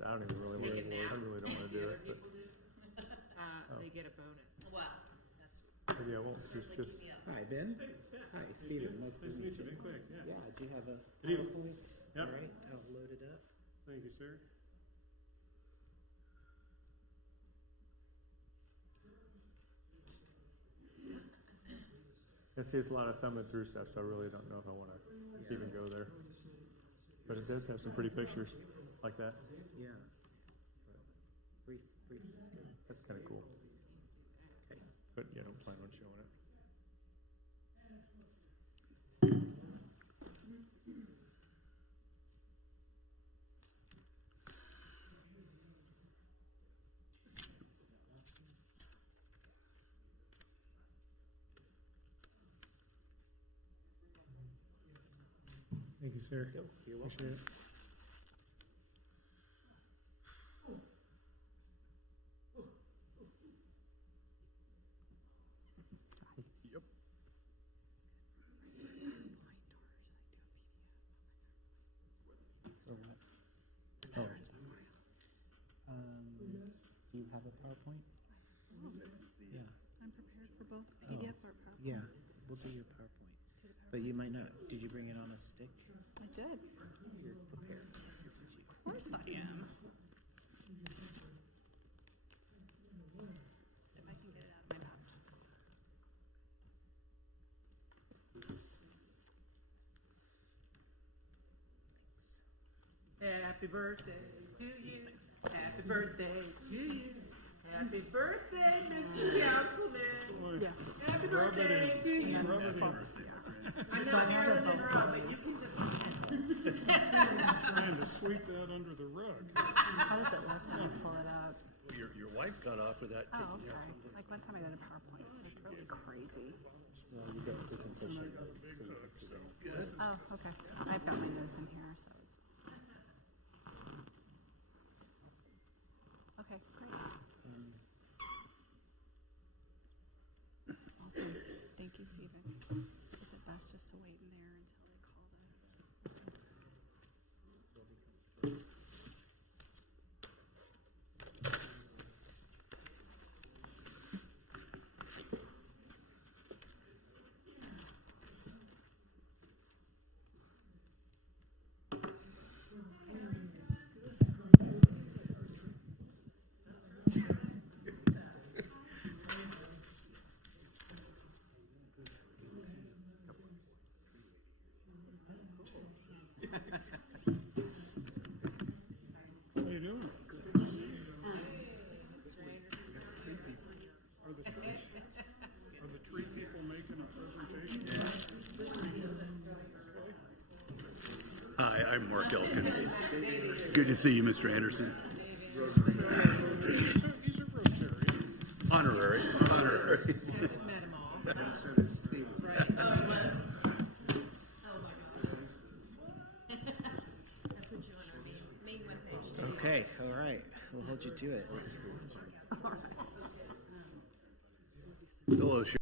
I don't even really want to. Take a nap. I really don't want to do Other it. But, people do. They get a bonus. Well, that's. but yeah, well, it's just. Yeah. Hi, Ben. Hi, Steven. Nice to meet you. Been quick, yeah. Yeah, do you have a Good evening. PowerPoint? Yep. All right, I'll load it up. Thank you, sir. I see it's a lot of thumbing through stuff, so I really don't know if I want to even go there. But it does have some pretty pictures like that. Yeah. Brief is good. That's kind of cool. Okay. But yeah, don't plan on showing it. Thank you, sir. You're welcome. Appreciate it. Yep. So what? Oh. Do you have a PowerPoint? Yeah. I'm prepared for both Oh. PDF or PowerPoint. Yeah, we'll do your PowerPoint. But you might not. Did you bring it on a stick? I did. You're prepared. Of course I am. If I can get it out of my laptop. Happy birthday to you. Happy birthday to you. Happy birthday, Mr. Councilman. Yeah. Happy birthday to you. And Rub it in. I'm not Marilyn Monroe, but you can just. Trying to sweep that under the rug. How does it look when you pull it up? Your wife got off with that. Oh, okay. Like one time I did a PowerPoint. It's really crazy. Well, you got presentation. So you can see that. Oh, okay. I've got my notes in here, so it's. Okay, great. Awesome. Thank you, Stephen. Is it best just to wait in there until they call the? How you doing? Are the three people making a presentation? Hi, I'm Mark Elkins. Good to see you, Mr. Anderson. He's a Rotarian. Honorary. Honorary. Met them all. Oh, it was? Oh, my gosh. I put you on our main webpage. Okay, all right. We'll hold you to it. Hello, Sharon.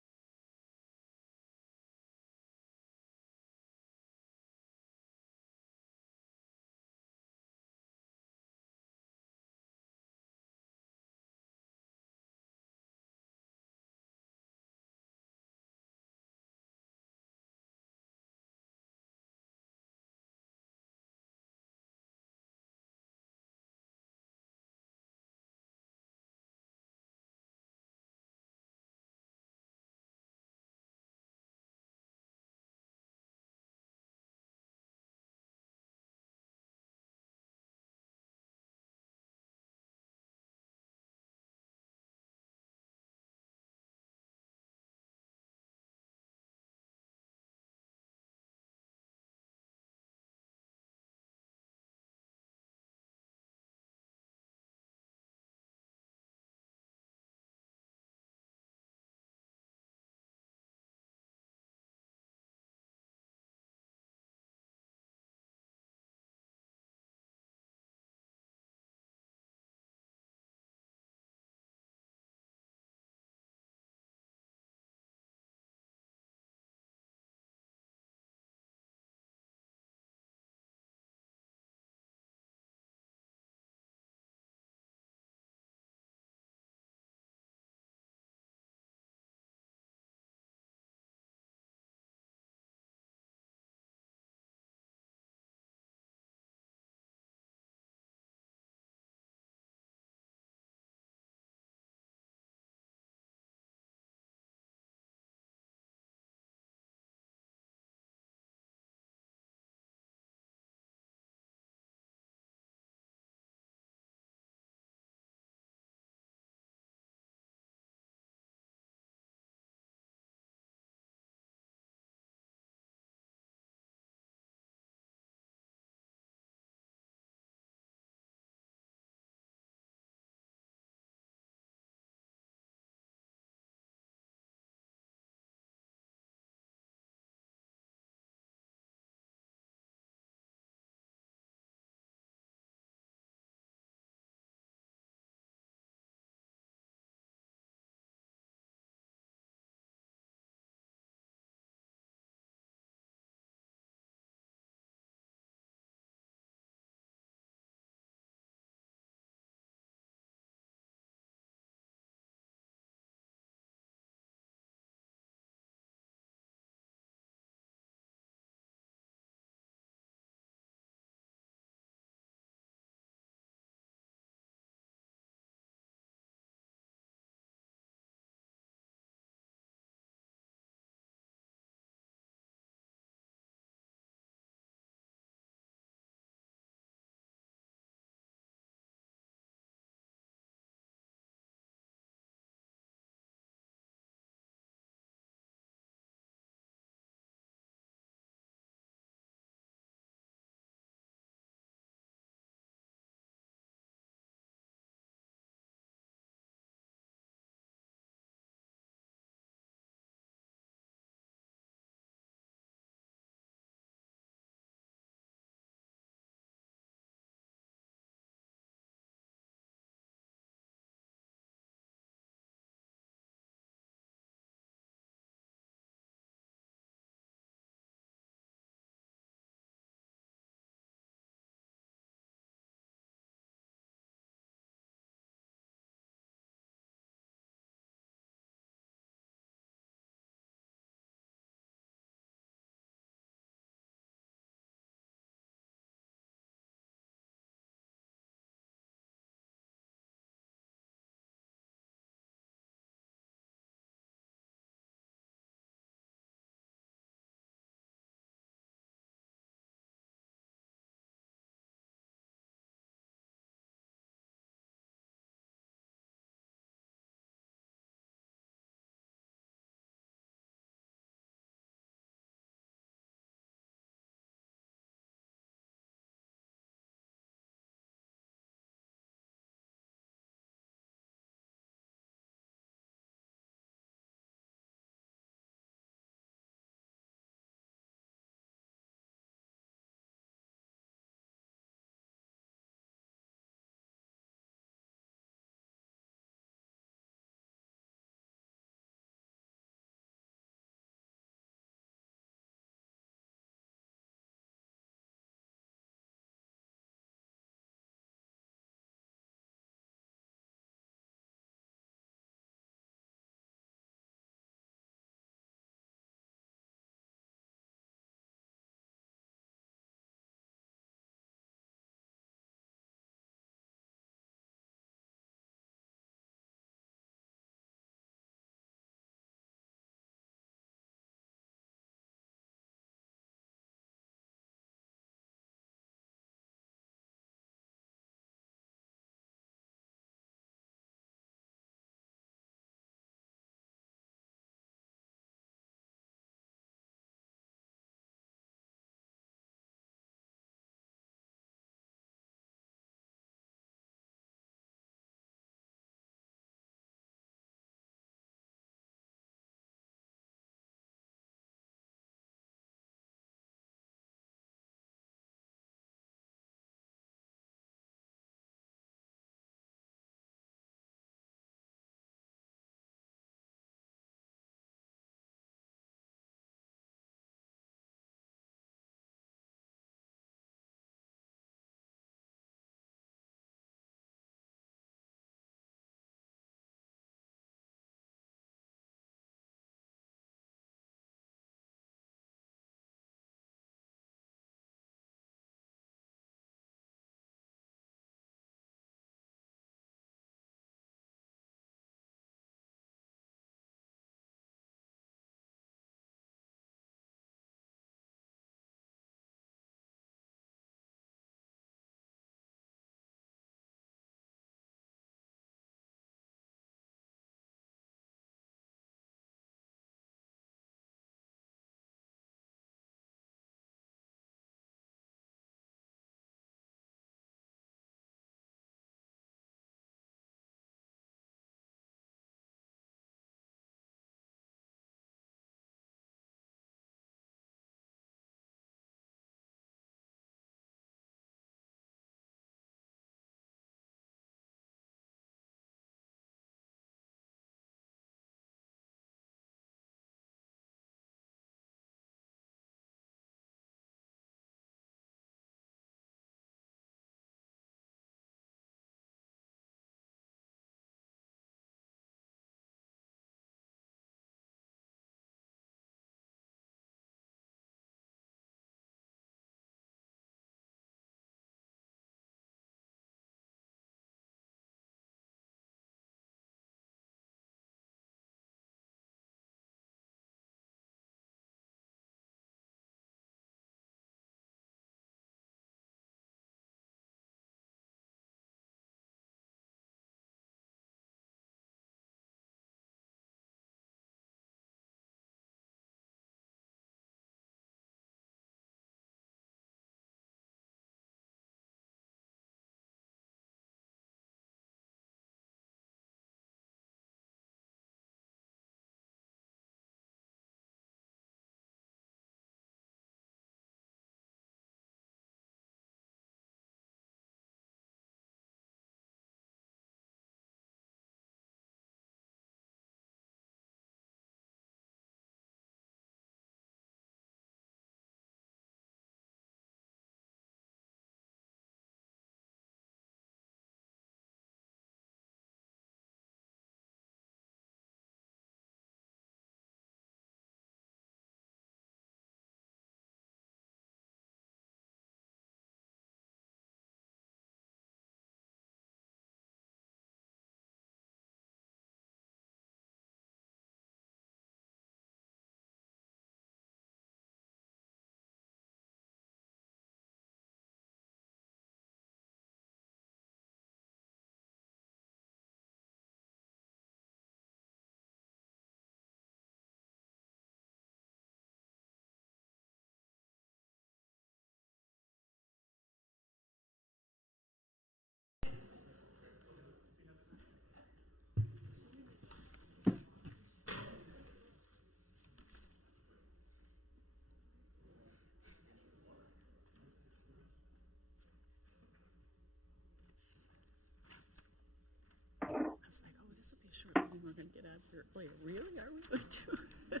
get out of here. Wait, really? Are we going to?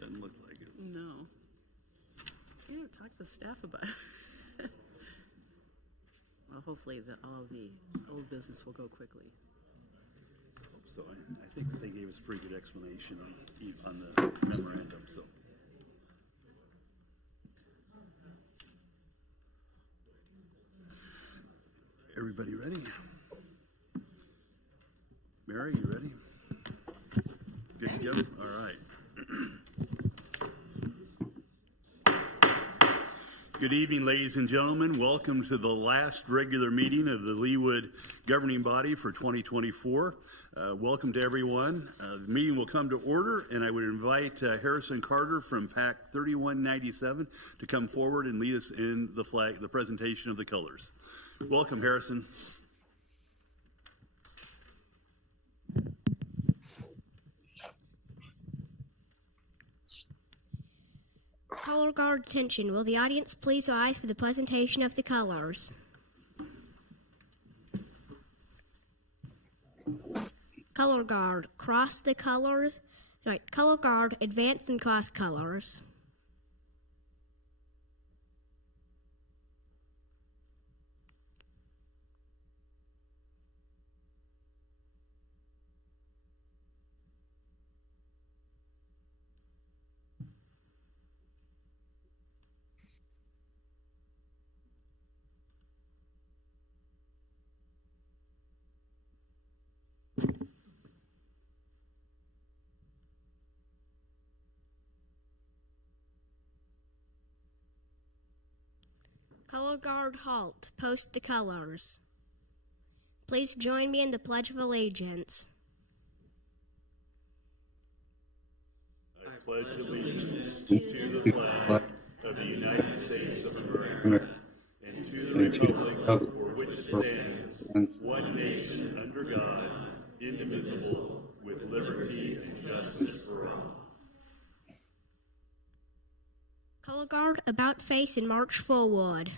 Doesn't look like it. No. Yeah, talk to the staff about it. Well, hopefully all of the old business will go quickly. So I think they gave us a pretty good explanation on the memorandum, so. Everybody ready? Mary, you ready? Good to go? All right. Good evening, ladies and gentlemen. Welcome to the last regular meeting of the Leawood governing body for 2024. Welcome to everyone. The meeting will come to order, and I would invite Harrison Carter from PAC 3197 to come forward and lead us in the presentation of the colors. Welcome, Harrison. Color guard attention. Will the audience please rise for the presentation of the colors? Color guard, cross the colors. Right, color guard, advance and cross colors. Color guard halt. Post the colors. Please join me in the Pledge of Allegiance. I pledge allegiance to the flag of the United States of America and to the republic for which it stands, one nation under God, indivisible, with liberty and justice for all. Color guard, about face and march forward.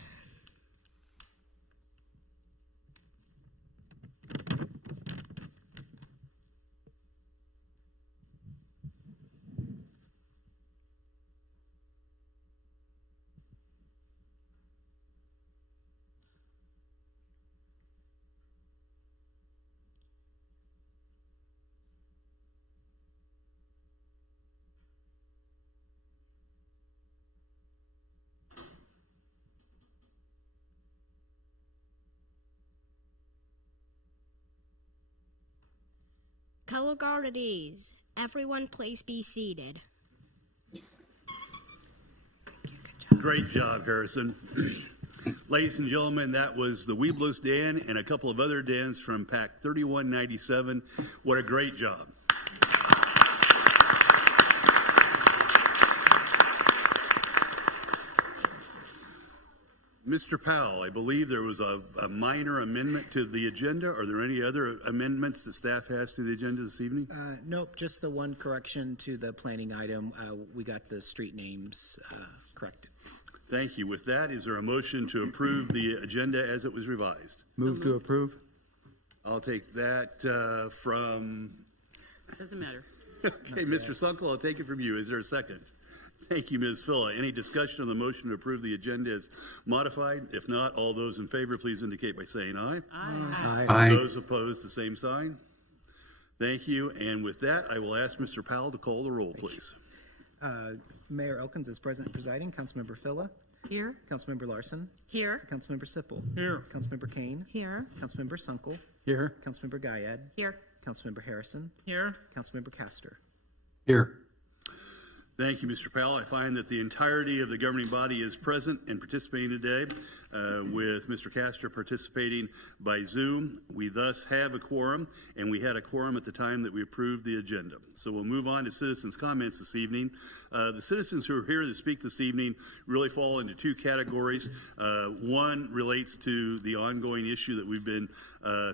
Color guard at ease. Everyone please be seated. Great job, Harrison. Ladies and gentlemen, that was the Weeblos Den and a couple of other dens from PAC 3197. What a great job. Mr. Powell, I believe there was a minor amendment to the agenda. Are there any other amendments that staff has to the agenda this evening? Nope, just the one correction to the planning item. We got the street names corrected. Thank you. With that, is there a motion to approve the agenda as it was revised? Move to approve. I'll take that from... Doesn't matter. Okay, Mr. Sunkel, I'll take it from you. Is there a second? Thank you, Ms. Phila. Any discussion on the motion to approve the agenda as modified? If not, all those in favor, please indicate by saying aye. Aye. Aye. Those opposed, the same sign. Thank you. And with that, I will ask Mr. Powell to call the roll, please. Mayor Elkins is present presiding. Councilmember Phila. Here. Councilmember Larson. Here. Councilmember Sipple. Here. Councilmember Kane. Here. Councilmember Sunkel. Here. Councilmember Guyad. Here. Councilmember Harrison. Here. Councilmember Castor. Here. Thank you, Mr. Powell. I find that the entirety of the governing body is present and participating today, with Mr. Castor participating by Zoom. We thus have a quorum, and we had a quorum at the time that we approved the agenda. So we'll move on to citizens' comments this evening. The citizens who are here to speak this evening really fall into two categories. One relates to the ongoing issue that we've been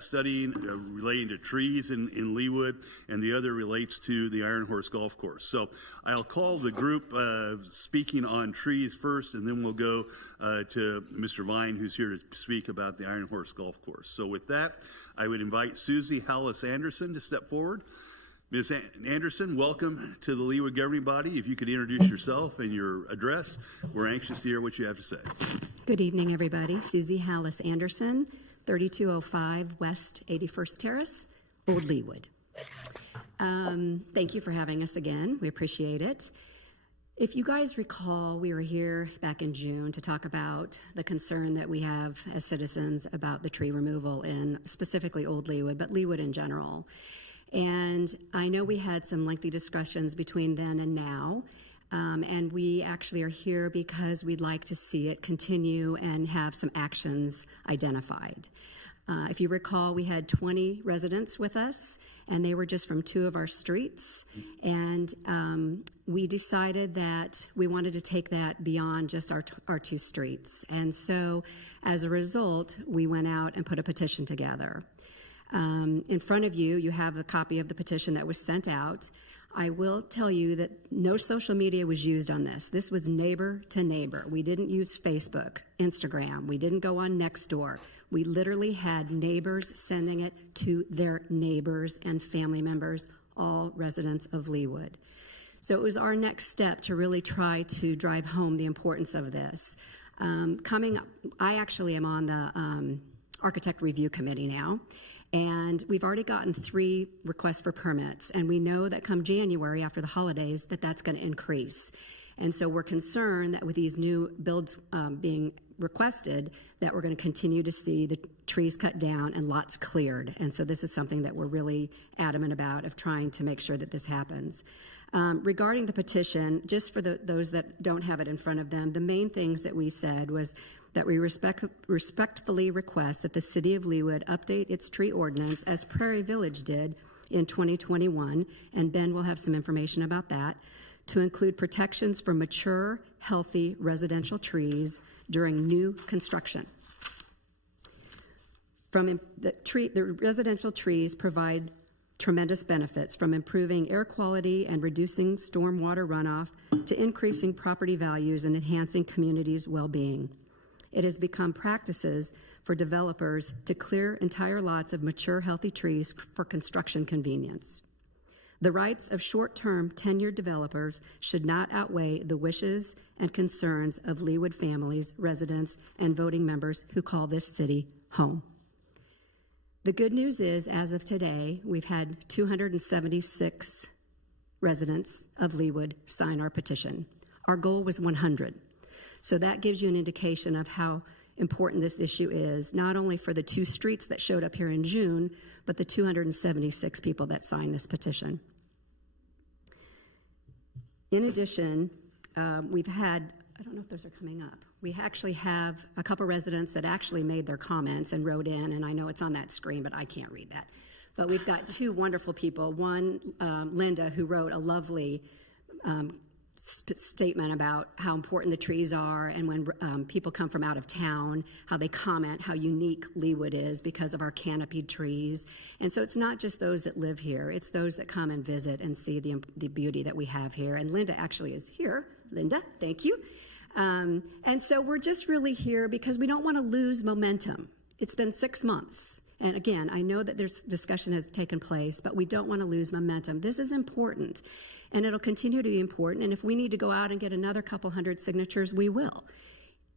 studying relating to trees in Leawood, and the other relates to the Iron Horse Golf Course. So I'll call the group speaking on trees first, and then we'll go to Mr. Vine, who's here to speak about the Iron Horse Golf Course. So with that, I would invite Susie Hollis Anderson to step forward. Ms. Anderson, welcome to the Leawood governing body. If you could introduce yourself and your address, we're anxious to hear what you have to say. Good evening, everybody. Susie Hallis Anderson, 3205 West 81st Terrace, Old Leawood. Thank you for having us again. We appreciate it. If you guys recall, we were here back in June to talk about the concern that we have as citizens about the tree removal in specifically Old Leawood, but Leawood in general. And I know we had some lengthy discussions between then and now, and we actually are here because we'd like to see it continue and have some actions identified. If you recall, we had 20 residents with us, and they were just from 2 of our streets. And we decided that we wanted to take that beyond just our 2 streets. And so, as a result, we went out and put a petition together. In front of you, you have a copy of the petition that was sent out. I will tell you that no social media was used on this. This was neighbor to neighbor. We didn't use Facebook, Instagram. We didn't go on Nextdoor. We literally had neighbors sending it to their neighbors and family members, all residents of Leawood. So it was our next step to really try to drive home the importance of this. Coming up, I actually am on the Architect Review Committee now, and we've already gotten 3 requests for permits, and we know that come January after the holidays that that's going to increase. And so we're concerned that with these new builds being requested, that we're going to continue to see the trees cut down and lots cleared. And so this is something that we're really adamant about, of trying to make sure that this happens. Regarding the petition, just for those that don't have it in front of them, the main things that we said was that we respectfully request that the City of Leawood update its tree ordinance as Prairie Village did in 2021, and Ben will have some information about that, to include protections for mature, healthy residential trees during new construction. The residential trees provide tremendous benefits, from improving air quality and reducing stormwater runoff to increasing property values and enhancing communities' well-being. It has become practices for developers to clear entire lots of mature, healthy trees for construction convenience. The rights of short-term tenured developers should not outweigh the wishes and concerns of Leawood families, residents, and voting members who call this city home. The good news is, as of today, we've had 276 residents of Leawood sign our petition. Our goal was 100. So that gives you an indication of how important this issue is, not only for the 2 streets that showed up here in June, but the 276 people that signed this petition. In addition, we've had, I don't know if those are coming up, we actually have a couple residents that actually made their comments and wrote in, and I know it's on that screen, but I can't read that. But we've got 2 wonderful people. One, Linda, who wrote a lovely statement about how important the trees are, and when people come from out of town, how they comment how unique Leawood is because of our canopied trees. And so it's not just those that live here, it's those that come and visit and see the beauty that we have here. And Linda actually is here. Linda, thank you. And so we're just really here because we don't want to lose momentum. It's been 6 months. And again, I know that there's discussion has taken place, but we don't want to lose momentum. This is important, and it'll continue to be important. And if we need to go out and get another couple hundred signatures, we will.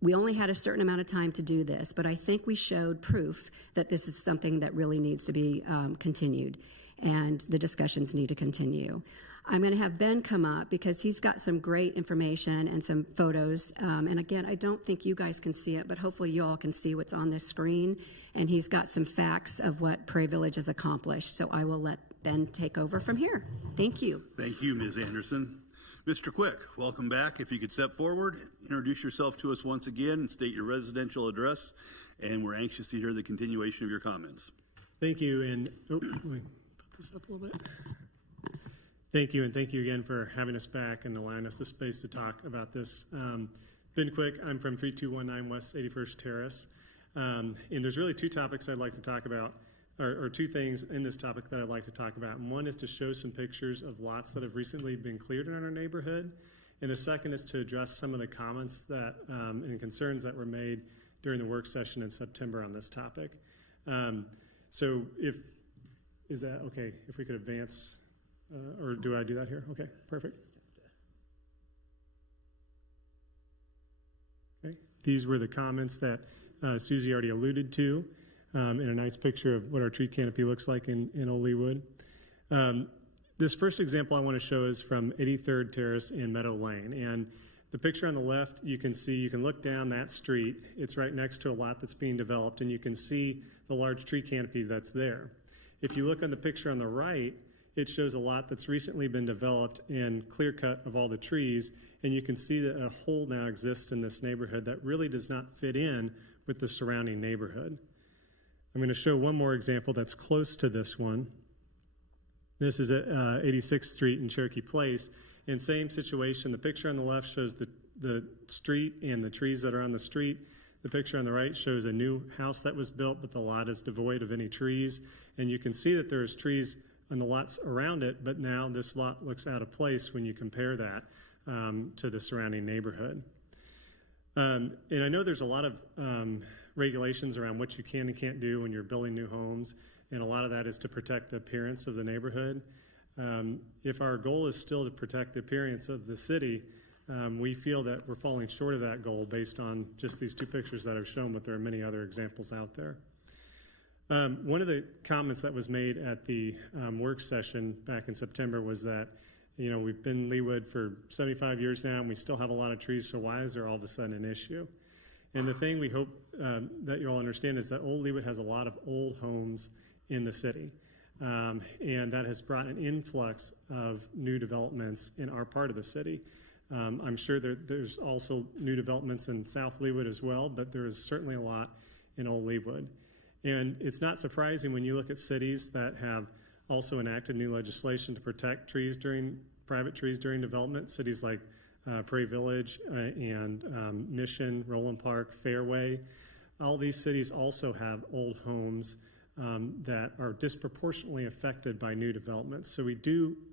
We only had a certain amount of time to do this, but I think we showed proof that this is something that really needs to be continued, and the discussions need to continue. I'm going to have Ben come up because he's got some great information and some photos. And again, I don't think you guys can see it, but hopefully you all can see what's on this screen. And he's got some facts of what Prairie Village has accomplished. So I will let Ben take over from here. Thank you. Thank you, Ms. Anderson. Mr. Quick, welcome back. If you could step forward, introduce yourself to us once again, and state your residential address. And we're anxious to hear the continuation of your comments. Thank you, and let me put this up a little bit. Thank you, and thank you again for having us back and allowing us the space to talk about this. Ben Quick, I'm from 3219 West 81st Terrace, and there's really 2 topics I'd like to talk about, or 2 things in this topic that I'd like to talk about. And one is to show some pictures of lots that have recently been cleared in our neighborhood, and the second is to address some of the comments that and concerns that were made during the work session in September on this topic. Is that okay? If we could advance. or do I do that here? Okay, perfect. Okay, these were the comments that Susie already alluded to in a nice picture of what our tree canopy looks like in Old Leawood. This first example I want to show is from 83rd Terrace and Meadow Lane. And the picture on the left, you can look down that street. It's right next to a lot that's being developed, and you can see the large tree canopy that's there. If you look on the picture on the right, it shows a lot that's recently been developed and clear cut of all the trees, and you can see that a hole now exists in this neighborhood that really does not fit in with the surrounding neighborhood. I'm going to show one more example that's close to this one. This is at 86th Street in Cherokee Place, and same situation. The picture on the left shows the street and the trees that are on the street. The picture on the right shows a new house that was built, but the lot is devoid of any trees, and you can see that there's trees on the lots around it, but now this lot looks out of place when you compare that to the surrounding neighborhood. And I know there's a lot of regulations around what you can and can't do when you're building new homes, and a lot of that is to protect the appearance of the neighborhood. If our goal is still to protect the appearance of the city, we feel that we're falling short of that goal based on just these two pictures that I've shown, but there are many other examples out there. One of the comments that was made at the work session back in September was that, we've been in Leawood for 75 years now, and we still have a lot of trees, so why is there all of a sudden an issue? And the thing we hope that you all understand is that Old Leawood has a lot of old homes in the city. And that has brought an influx of new developments in our part of the city. I'm sure there's also new developments in South Leawood as well, but there is certainly a lot in Old Leawood. And it's not surprising when you look at cities that have also enacted new legislation to protect private trees during development, cities like Prairie Village and Mission, Roland Park, Fairway. All these cities also have old homes that are disproportionately affected by new developments. So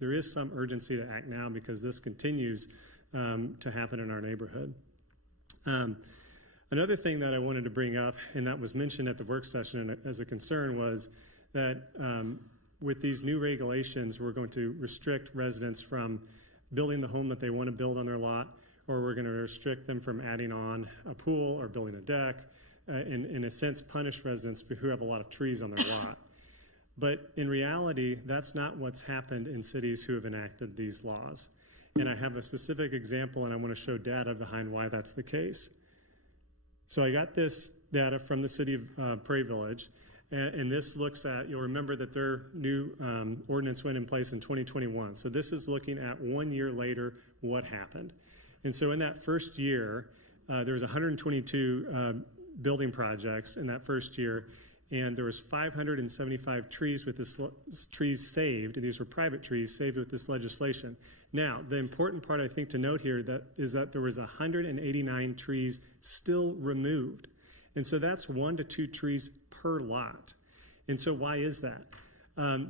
there is some urgency to act now because this continues to happen in our neighborhood. Another thing that I wanted to bring up, and that was mentioned at the work session as a concern, was that with these new regulations, we're going to restrict residents from building the home that they want to build on their lot, or we're going to restrict them from adding on a pool or building a deck, in a sense punish residents who have a lot of trees on their lot. But in reality, that's not what's happened in cities who have enacted these laws. And I have a specific example, and I want to show data behind why that's the case. So I got this data from the city of Prairie Village, and this looks at, you'll remember that their new ordinance went in place in 2021. So this is looking at 1 year later what happened. And so in that first year, there was 122 building projects in that first year, and there was 575 trees trees saved, and these were private trees saved with this legislation. Now, the important part I think to note here is that there was 189 trees still removed. And so that's 1 to 2 trees per lot. And so why is that?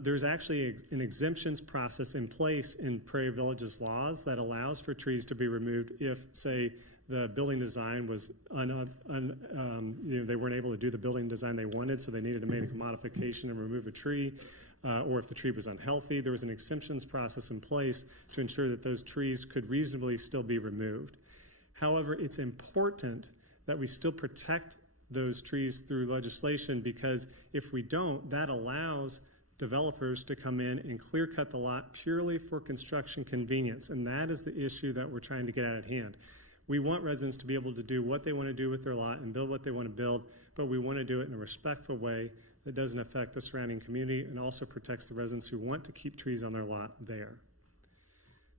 There's actually an exemptions process in place in Prairie Village's laws that allows for trees to be removed if, say, the building design was they weren't able to do the building design they wanted, so they needed to make a modification and remove a tree, or if the tree was unhealthy. There was an exemptions process in place to ensure that those trees could reasonably still be removed. However, it's important that we still protect those trees through legislation, because if we don't, that allows developers to come in and clear cut the lot purely for construction convenience, and that is the issue that we're trying to get at hand. We want residents to be able to do what they want to do with their lot and build what they want to build, but we want to do it in a respectful way that doesn't affect the surrounding community and also protects the residents who want to keep trees on their lot there.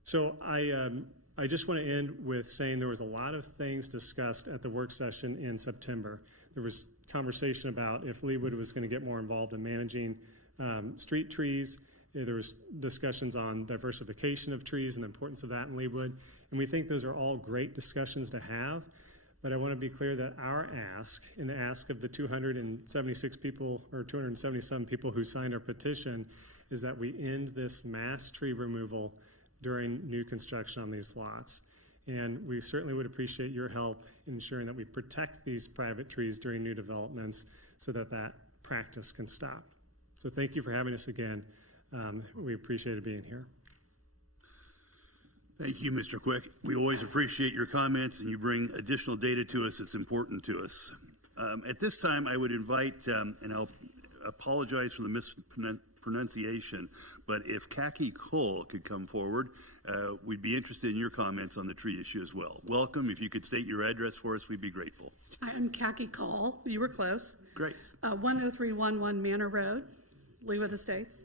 So I just want to end with saying there was a lot of things discussed at the work session in September. There was conversation about if Leawood was going to get more involved in managing street trees. There was discussions on diversification of trees and the importance of that in Leawood. And we think those are all great discussions to have. But I want to be clear that our ask, and the ask of the 276 people or 277 people who signed our petition, is that we end this mass tree removal during new construction on these lots. And we certainly would appreciate your help in ensuring that we protect these private trees during new developments so that that practice can stop. So thank you for having us again. We appreciated being here. Thank you, Mr. Quick. We always appreciate your comments, and you bring additional data to us that's important to us. At this time, I would invite, and I'll apologize for the mispronunciation, but if Kaki Cole could come forward, we'd be interested in your comments on the tree issue as well. Welcome. If you could state your address for us, we'd be grateful. I'm Kaki Cole. You were close. Great. 10311 Manor Road, Leawood Estates.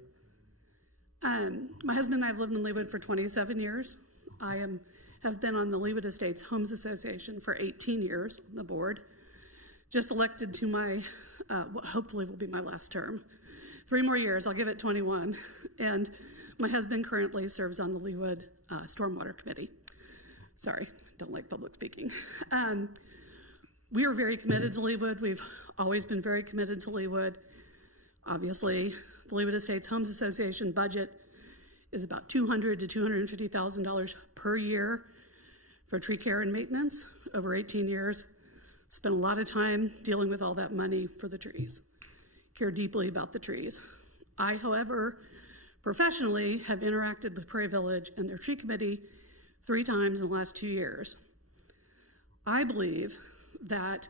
My husband and I have lived in Leawood for 27 years. I have been on the Leawood Estates Homes Association for 18 years, the board. Just elected to my, what hopefully will be my last term. 3 more years, I'll give it 21. And my husband currently serves on the Leawood Stormwater Committee. Sorry, don't like public speaking. We are very committed to Leawood. We've always been very committed to Leawood. Obviously, the Leawood Estates Homes Association budget is about $200,000 to $250,000 per year for tree care and maintenance over 18 years. Spent a lot of time dealing with all that money for the trees. Care deeply about the trees. I, however, professionally have interacted with Prairie Village and their tree committee 3 times in the last 2 years. I believe that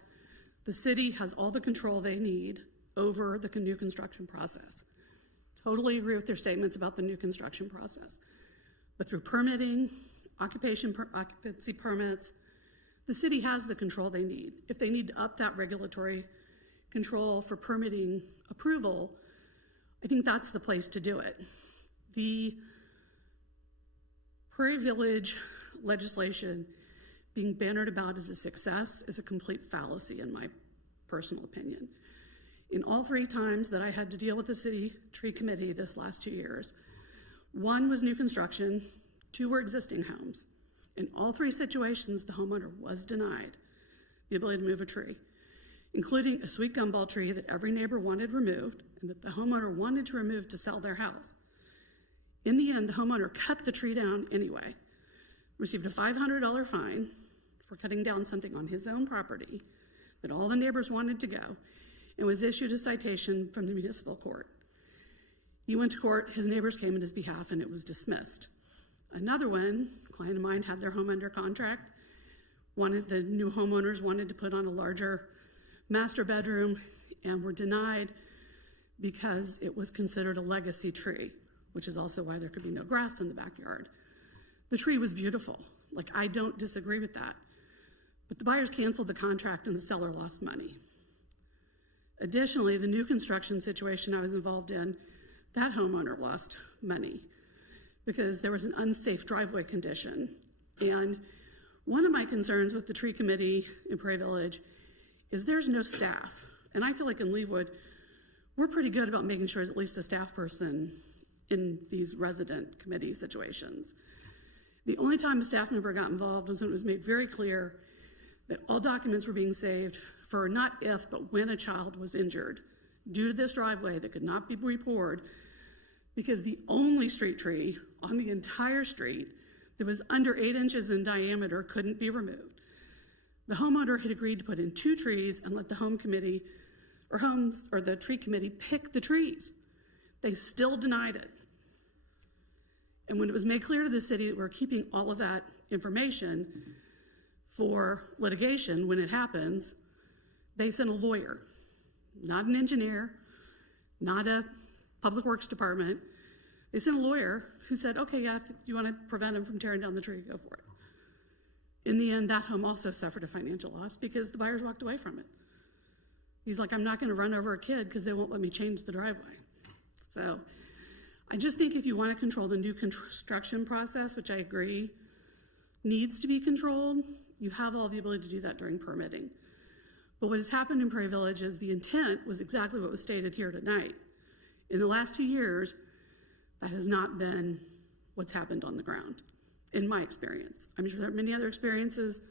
the city has all the control they need over the new construction process. Totally agree with their statements about the new construction process. But through permitting, occupancy permits, the city has the control they need. If they need to up that regulatory control for permitting approval, I think that's the place to do it. The Prairie Village legislation being bannered about as a success is a complete fallacy in my personal opinion. In all 3 times that I had to deal with the city tree committee this last 2 years, 1 was new construction, 2 were existing homes. In all 3 situations, the homeowner was denied the ability to move a tree, including a sweet gumball tree that every neighbor wanted removed and that the homeowner wanted to remove to sell their house. In the end, the homeowner cut the tree down anyway, received a $500 fine for cutting down something on his own property that all the neighbors wanted to go, and was issued a citation from the municipal court. He went to court, his neighbors came in his behalf, and it was dismissed. Another one, a client of mine had their home under contract, the new homeowners wanted to put on a larger master bedroom and were denied because it was considered a legacy tree, which is also why there could be no grass in the backyard. The tree was beautiful. Like, I don't disagree with that. But the buyers canceled the contract and the seller lost money. Additionally, the new construction situation I was involved in, that homeowner lost money because there was an unsafe driveway condition. And one of my concerns with the tree committee in Prairie Village is there's no staff. And I feel like in Leawood, we're pretty good about making sure there's at least a staff person in these resident committee situations. The only time a staff member got involved was when it was made very clear that all documents were being saved for not if, but when a child was injured due to this driveway that could not be repoured because the only street tree on the entire street that was under 8 inches in diameter couldn't be removed. The homeowner had agreed to put in 2 trees and let the home committee or the tree committee pick the trees. They still denied it. And when it was made clear to the city that we're keeping all of that information for litigation when it happens, they sent a lawyer, not an engineer, not a public works department. They sent a lawyer who said, okay, yeah, if you want to prevent them from tearing down the tree, go for it. In the end, that home also suffered a financial loss because the buyers walked away from it. He's like, I'm not going to run over a kid because they won't let me change the driveway. So I just think if you want to control the new construction process, which I agree needs to be controlled, you have all the ability to do that during permitting. But what has happened in Prairie Village is the intent was exactly what was stated here tonight. In the last 2 years, that has not been what's happened on the ground, in my experience. I'm sure there are many other experiences,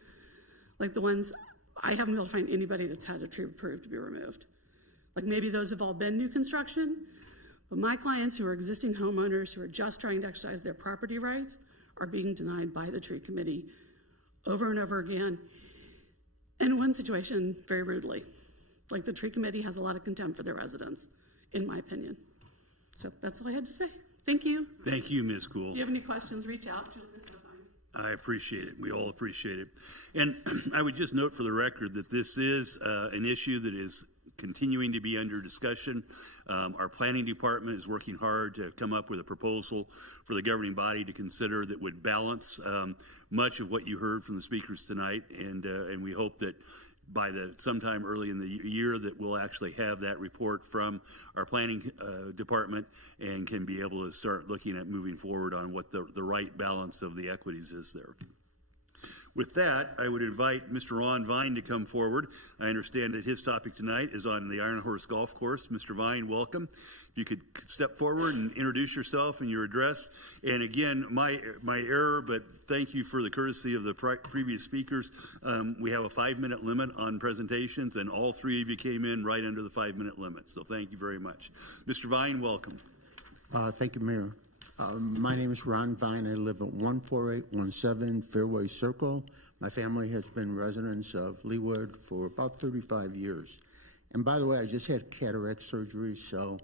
like the ones I haven't been able to find anybody that's had a tree approved to be removed. Like maybe those have all been new construction, but my clients who are existing homeowners who are just trying to exercise their property rights are being denied by the tree committee over and over again. And in one situation, very rudely. Like the tree committee has a lot of contempt for their residents, in my opinion. So that's all I had to say. Thank you. Thank you, Ms. Cool. If you have any questions, reach out. Julie, I appreciate it. We all appreciate it. And I would just note for the record that this is an issue that is continuing to be under discussion. Our planning department is working hard to come up with a proposal for the governing body to consider that would balance much of what you heard from the speakers tonight. And we hope that by sometime early in the year that we'll actually have that report from our planning department and can be able to start looking at moving forward on what the right balance of the equities is there. With that, I would invite Mr. Ron Vine to come forward. I understand that his topic tonight is on the Iron Horse Golf Course. Mr. Vine, welcome. If you could step forward and introduce yourself and your address. And again, my error, but thank you for the courtesy of the previous speakers. We have a 5-minute limit on presentations, and all 3 of you came in right under the 5-minute limit. So thank you very much. Mr. Vine, welcome. Thank you, Mayor. My name is Ron Vine. I live at 14817 Fairway Circle. My family has been residents of Leawood for about 35 years. And by the way, I just had cataract surgery, so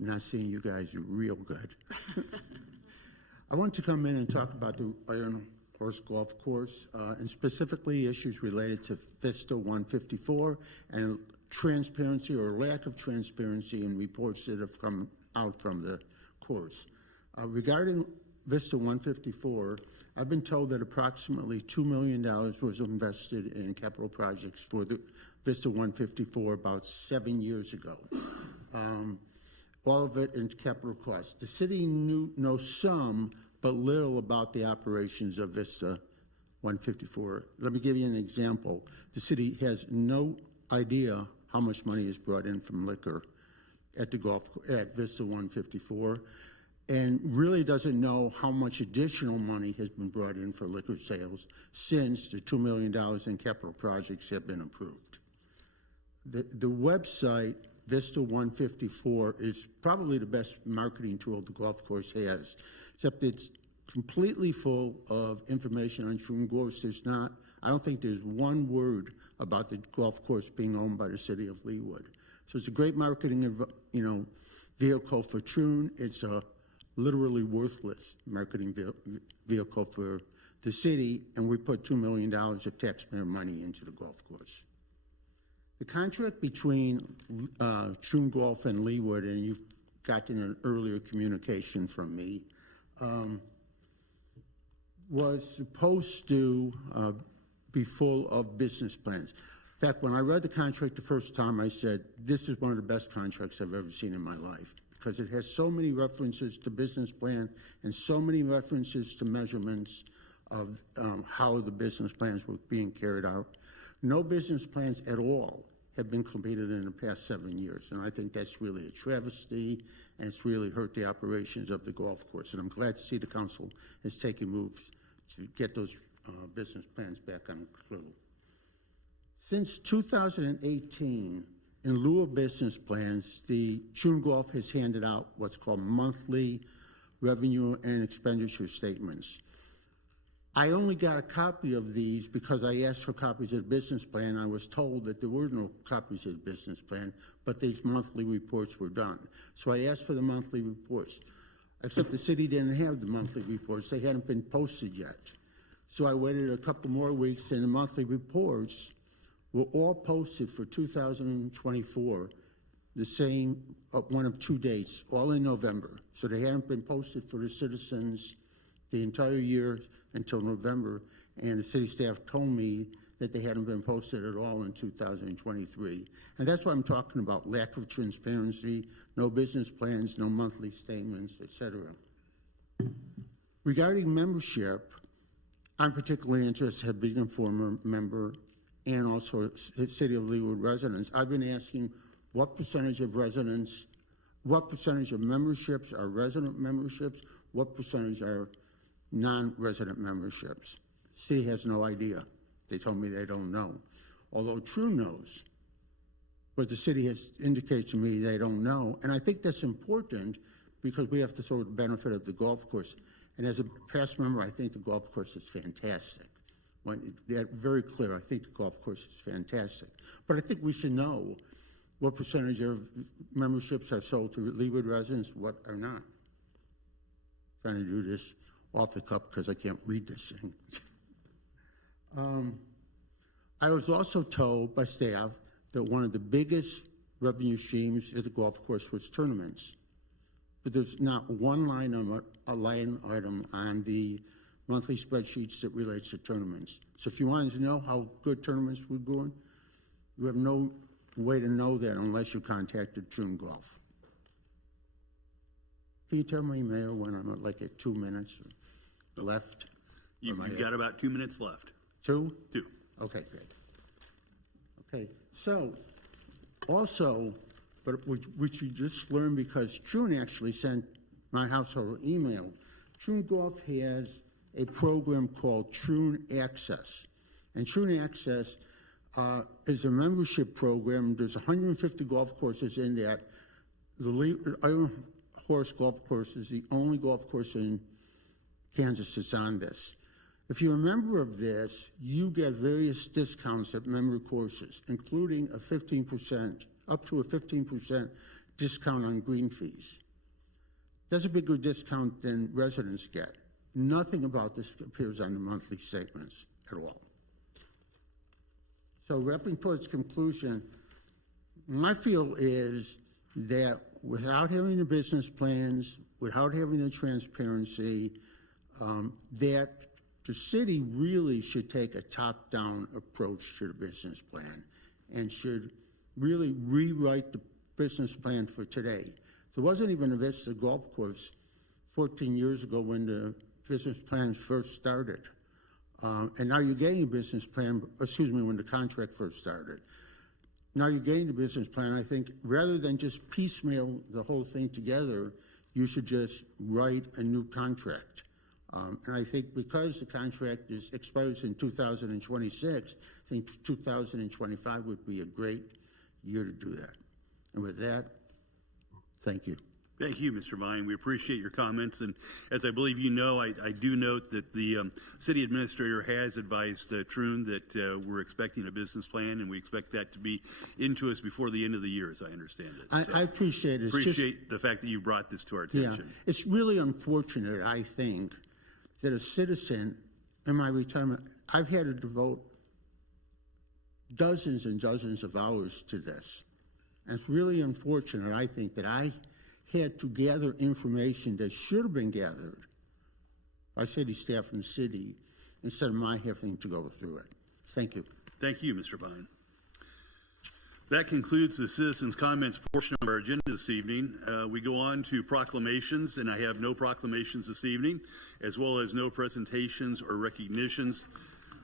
I'm not seeing you guys real good. I want to come in and talk about the Iron Horse Golf Course, and specifically issues related to Vista 154 and transparency or lack of transparency in reports that have come out from the course. Regarding Vista 154, I've been told that approximately $2 million was invested in capital projects for the Vista 154 about 7 years ago. All of it in capital costs. The city knows some, but little about the operations of Vista 154. Let me give you an example. The city has no idea how much money is brought in from liquor at Vista 154, and really doesn't know how much additional money has been brought in for liquor sales since the $2 million in capital projects have been approved. The website, Vista 154, is probably the best marketing tool the golf course has, except it's completely full of information on Troon Gorse. I don't think there's one word about the golf course being owned by the city of Leawood. So it's a great marketing, vehicle for Troon. It's a literally worthless marketing vehicle for the city, and we put $2 million of taxpayer money into the golf course. The contract between Troon Golf and Leawood, and you've gotten an earlier communication from me, was supposed to be full of business plans. In fact, when I read the contract the first time, I said, this is one of the best contracts I've ever seen in my life, because it has so many references to business plan and so many references to measurements of how the business plans were being carried out. No business plans at all have been completed in the past 7 years, and I think that's really a travesty, and it's really hurt the operations of the golf course. And I'm glad to see the council is taking moves to get those business plans back on the crew. Since 2018, in lieu of business plans, the Troon Golf has handed out what's called monthly revenue and expenditure statements. I only got a copy of these because I asked for copies of the business plan. I was told that there were no copies of the business plan, but these monthly reports were done. So I asked for the monthly reports, except the city didn't have the monthly reports. They hadn't been posted yet. So I waited a couple more weeks, and the monthly reports were all posted for 2024, the same, one of 2 dates, all in November. So they hadn't been posted for the citizens the entire year until November, and the city staff told me that they hadn't been posted at all in 2023. And that's why I'm talking about lack of transparency, no business plans, no monthly statements, etc. Regarding membership, I'm particularly interested in being a former member and also City of Leawood residents. I've been asking what percentage of residents, what percentage of memberships are resident memberships, what percentage are non-resident memberships. City has no idea. They told me they don't know. Although Troon knows, but the city has indicated to me they don't know. And I think that's important because we have to show the benefit of the golf course. And as a past member, I think the golf course is fantastic. When they're very clear, I think the golf course is fantastic. But I think we should know what percentage of memberships are sold to Leawood residents, what are not. Trying to do this off the cuff because I can't read this thing. I was also told by staff that one of the biggest revenue streams at the golf course was tournaments. But there's not one line item on the monthly spreadsheets that relates to tournaments. So if you wanted to know how good tournaments were going, you have no way to know that unless you contacted Troon Golf. Can you tell me, Mayor, when I'm at 2 minutes left? You've got about 2 minutes left. 2? 2. Okay, good. Okay, so also, but which you just learned because Troon actually sent my household email. Troon Golf has a program called Troon Access. And Troon Access is a membership program. There's 150 golf courses in that. The Iron Horse Golf Course is the only golf course in Kansas that's on this. If you're a member of this, you get various discounts at member courses, including a 15%, up to a 15% discount on green fees. That's a bigger discount than residents get. Nothing about this appears on the monthly statements at all. So wrapping towards conclusion, my feel is that without having the business plans, without having the transparency, that the city really should take a top-down approach to the business plan and should really rewrite the business plan for today. There wasn't even a Vista Golf Course 14 years ago when the business plans first started. And now you're getting a business plan, when the contract first started. Now you're getting the business plan. I think rather than just piecemeal the whole thing together, you should just write a new contract. And I think because the contract expires in 2026, I think 2025 would be a great year to do that. And with that, thank you. Thank you, Mr. Vine. We appreciate your comments. And as I believe you know, I do note that the city administrator has advised Troon that we're expecting a business plan, and we expect that to be into us before the end of the year, as I understand it. I appreciate it. Appreciate the fact that you brought this to our attention. Yeah, it's really unfortunate, I think, that a citizen in my retirement, I've had to devote dozens and dozens of hours to this. And it's really unfortunate, I think, that I had to gather information that should have been gathered by city staff and the city instead of my having to go through it. Thank you. Thank you, Mr. Vine. That concludes the citizens' comments portion of our agenda this evening. We go on to proclamations, and I have no proclamations this evening, as well as no presentations or recognitions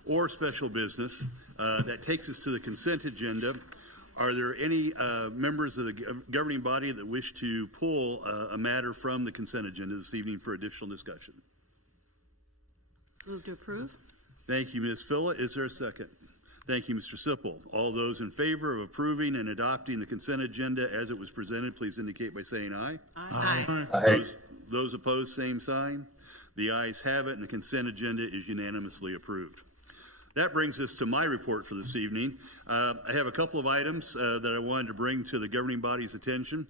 or special business. That takes us to the consent agenda. Are there any members of the governing body that wish to pull a matter from the consent agenda this evening for additional discussion? Move to approve. Thank you, Ms. Phillip. Is there a second? Thank you, Mr. Sipple. All those in favor of approving and adopting the consent agenda as it was presented, please indicate by saying aye. Aye. Those opposed, same sign. The ayes have it, and the consent agenda is unanimously approved. That brings us to my report for this evening. I have a couple of items that I wanted to bring to the governing body's attention.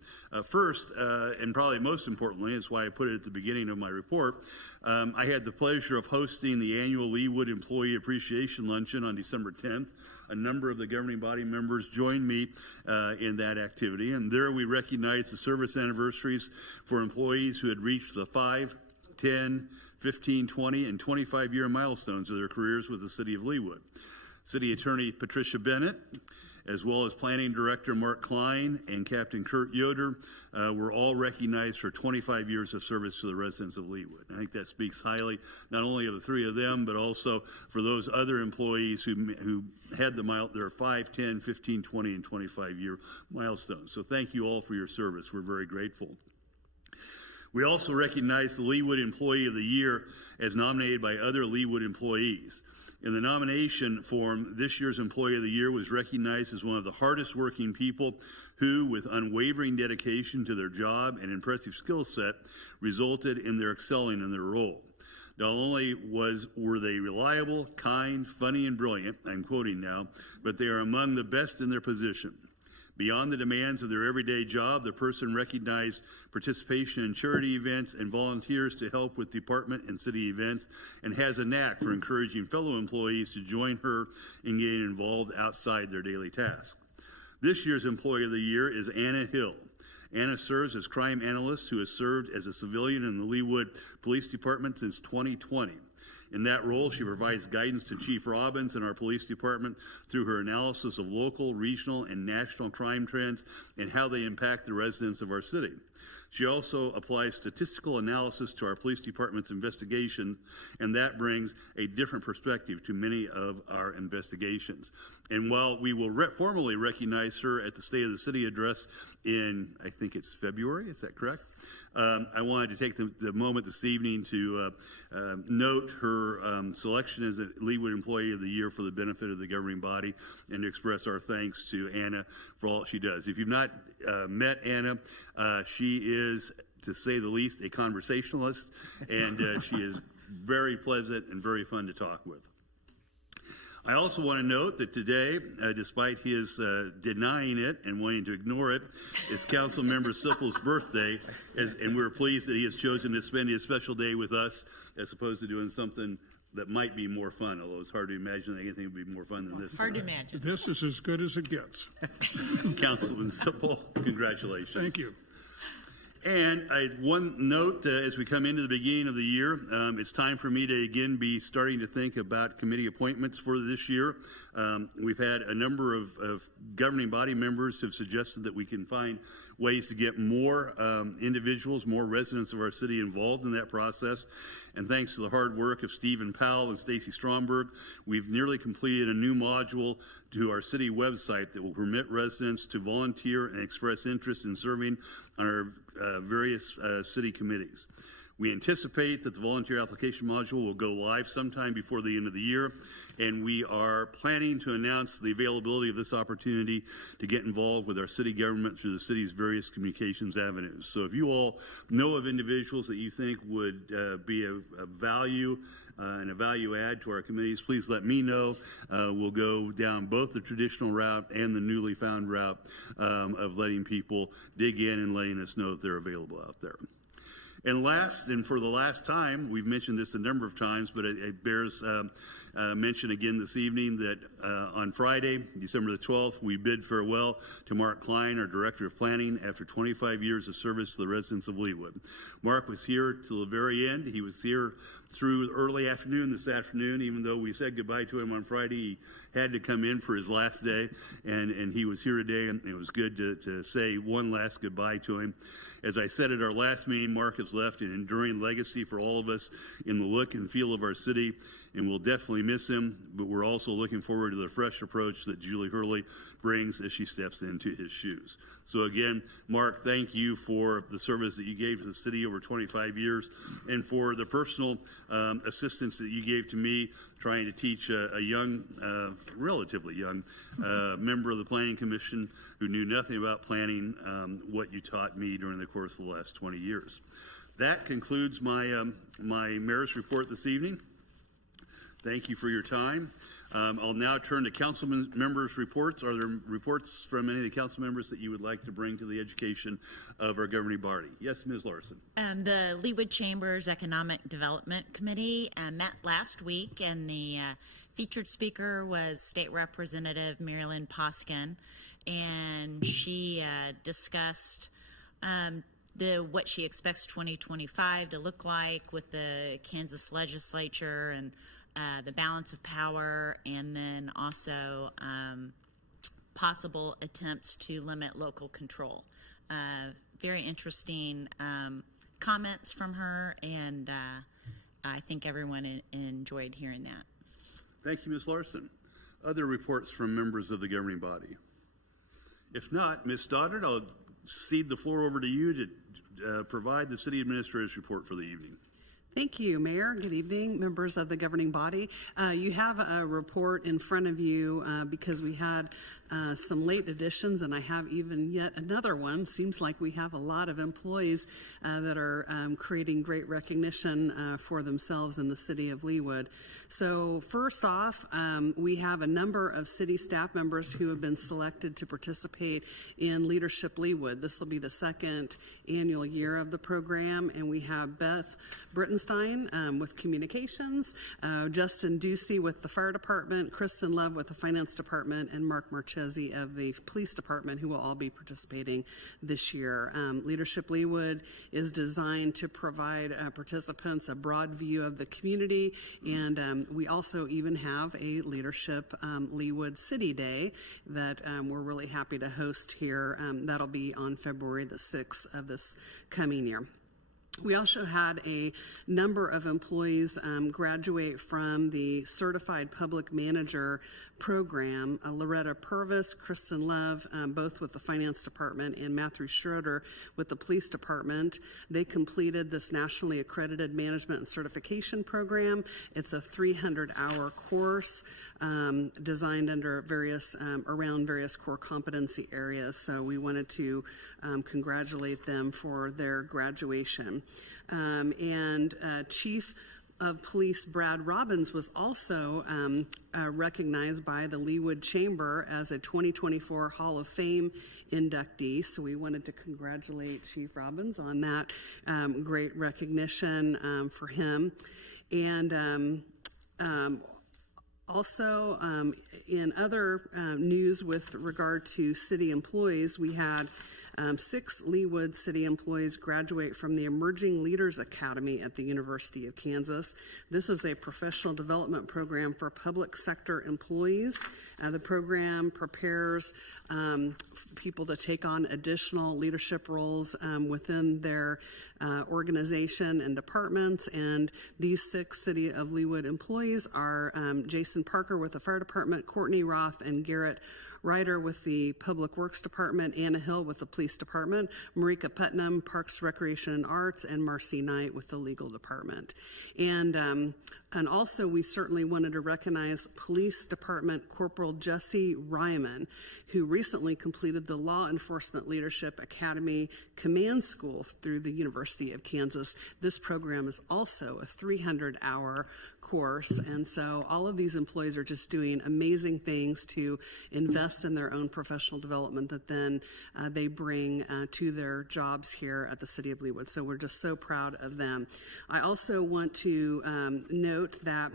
First, and probably most importantly, is why I put it at the beginning of my report, I had the pleasure of hosting the annual Leawood Employee Appreciation Luncheon on December 10th. A number of the governing body members joined me in that activity, and there we recognized the service anniversaries for employees who had reached the 5, 10, 15, 20, and 25-year milestones of their careers with the City of Leawood. City Attorney Patricia Bennett, as well as Planning Director Mark Klein and Captain Kurt Yoder, were all recognized for 25 years of service to the residents of Leawood. I think that speaks highly not only of the three of them, but also for those other employees who had their 5, 10, 15, 20, and 25-year milestones. So thank you all for your service. We're very grateful. We also recognize the Leawood Employee of the Year as nominated by other Leawood employees. In the nomination form, this year's Employee of the Year was recognized as one of the hardest working people who, with unwavering dedication to their job and impressive skill set, resulted in their excelling in their role. Not only were they reliable, kind, funny, and brilliant, I'm quoting now, but they are among the best in their position. Beyond the demands of their everyday job, the person recognized participation in charity events and volunteers to help with department and city events, and has a knack for encouraging fellow employees to join her in getting involved outside their daily tasks. This year's Employee of the Year is Anna Hill. Anna serves as crime analyst who has served as a civilian in the Leawood Police Department since 2020. In that role, she provides guidance to Chief Robbins and our police department through her analysis of local, regional, and national crime trends and how they impact the residents of our city. She also applies statistical analysis to our police department's investigation, and that brings a different perspective to many of our investigations. And while we will formally recognize her at the State of the City address in, I think it's February, is that correct? I wanted to take the moment this evening to note her selection as a Leawood Employee of the Year for the benefit of the governing body, and to express our thanks to Anna for all she does. If you've not met Anna, she is, to say the least, a conversationalist, and she is very pleasant and very fun to talk with. I also want to note that today, despite his denying it and wanting to ignore it, is Council Member Sipple's birthday, and we're pleased that he has chosen to spend his special day with us as opposed to doing something that might be more fun, although it's hard to imagine that anything would be more fun than this. Hard to imagine. This is as good as it gets. Councilman Sipple, congratulations. Thank you. And one note as we come into the beginning of the year, it's time for me to again be starting to think about committee appointments for this year. We've had a number of governing body members who have suggested that we can find ways to get more individuals, more residents of our city involved in that process. And thanks to the hard work of Stephen Powell and Stacy Stromberg, we've nearly completed a new module to our city website that will permit residents to volunteer and express interest in serving on our various city committees. We anticipate that the volunteer application module will go live sometime before the end of the year, and we are planning to announce the availability of this opportunity to get involved with our city government through the city's various communications avenues. So if you all know of individuals that you think would be a value and a value add to our committees, please let me know. We'll go down both the traditional route and the newly found route of letting people dig in and letting us know that they're available out there. And last, and for the last time, we've mentioned this a number of times, but it bears mention again this evening that on Friday, December the 12th, we bid farewell to Mark Klein, our Director of Planning, after 25 years of service to the residents of Leawood. Mark was here till the very end. He was here through early afternoon this afternoon, even though we said goodbye to him on Friday. He had to come in for his last day, and he was here today, and it was good to say one last goodbye to him. As I said at our last meeting, Mark has left an enduring legacy for all of us in the look and feel of our city, and we'll definitely miss him, but we're also looking forward to the fresh approach that Julie Hurley brings as she steps into his shoes. So again, Mark, thank you for the service that you gave to the city over 25 years, and for the personal assistance that you gave to me trying to teach a young, relatively young member of the Planning Commission who knew nothing about planning what you taught me during the course of the last 20 years. That concludes my mayor's report this evening. Thank you for your time. I'll now turn to council members' reports. Are there reports from any of the council members that you would like to bring to the education of our governing body? Yes, Ms. Larson. The Leawood Chambers Economic Development Committee met last week, and the featured speaker was State Representative Marilyn Poskin, and she discussed what she expects 2025 to look like with the Kansas legislature and the balance of power, and then also possible attempts to limit local control. Very interesting comments from her, and I think everyone enjoyed hearing that. Thank you, Ms. Larson. Other reports from members of the governing body? If not, Ms. Stoddard, I'll cede the floor over to you to provide the city administrator's report for the evening. Thank you, Mayor. Good evening, members of the governing body. You have a report in front of you because we had some late additions, and I have even yet another one. Seems like we have a lot of employees that are creating great recognition for themselves in the city of Leawood. So first off, we have a number of city staff members who have been selected to participate in Leadership Leawood. This will be the second annual year of the program, and we have Beth Brittenstein with Communications, Justin Ducey with the Fire Department, Kristen Love with the Finance Department, and Mark Marchese of the Police Department, who will all be participating this year. Leadership Leawood is designed to provide participants a broad view of the community, and we also even have a Leadership Leawood City Day that we're really happy to host here. That'll be on February the 6th of this coming year. We also had a number of employees graduate from the Certified Public Manager program. Loretta Purvis, Kristen Love, both with the Finance Department, and Matthew Schroeder with the Police Department. They completed this nationally accredited management and certification program. It's a 300-hour course designed under around various core competency areas. So we wanted to congratulate them for their graduation. And Chief of Police Brad Robbins was also recognized by the Leawood Chamber as a 2024 Hall of Fame inductee. So we wanted to congratulate Chief Robbins on that great recognition for him. And also, in other news with regard to city employees, we had 6 Leawood city employees graduate from the Emerging Leaders Academy at the University of Kansas. This is a professional development program for public sector employees. The program prepares people to take on additional leadership roles within their organization and departments. And these 6 City of Leawood employees are Jason Parker with the Fire Department, Courtney Roth and Garrett Ryder with the Public Works Department, Anna Hill with the Police Department, Marika Putnam, Parks, Recreation and Arts, and Marcy Knight with the Legal Department. And also we certainly wanted to recognize Police Department Corporal Jesse Ryman, who recently completed the Law Enforcement Leadership Academy Command School through the University of Kansas. This program is also a 300-hour course, and so all of these employees are just doing amazing things to invest in their own professional development that then they bring to their jobs here at the City of Leawood. So we're just so proud of them. I also want to note that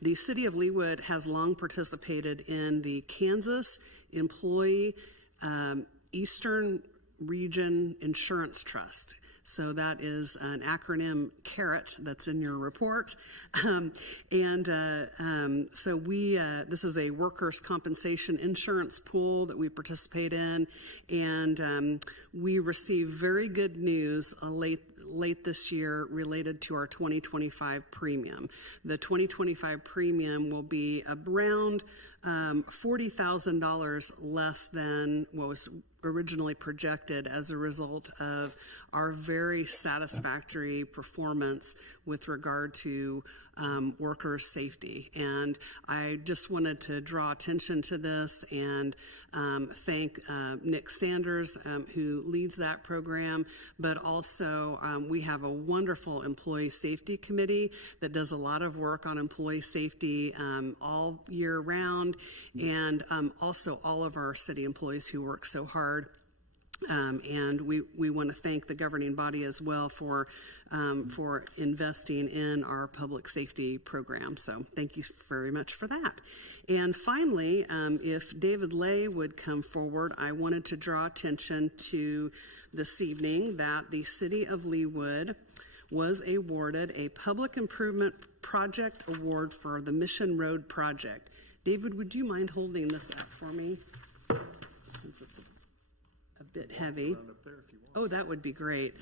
the City of Leawood has long participated in the Kansas Employee Eastern Region Insurance Trust. So that is an acronym CARET that's in your report. So this is a workers' compensation insurance pool that we participate in. And we received very good news late this year related to our 2025 premium. The 2025 premium will be around $40,000 less than what was originally projected as a result of our very satisfactory performance with regard to workers' safety. And I just wanted to draw attention to this and thank Nick Sanders, who leads that program, but also we have a wonderful employee safety committee that does a lot of work on employee safety all year round, and also all of our city employees who work so hard. And we want to thank the governing body as well for investing in our public safety program. So thank you very much for that. And finally, if David Lay would come forward, I wanted to draw attention to this evening that the City of Leawood was awarded a Public Improvement Project Award for the Mission Road Project. David, would you mind holding this up for me? Since it's a bit heavy. Oh, that would be great.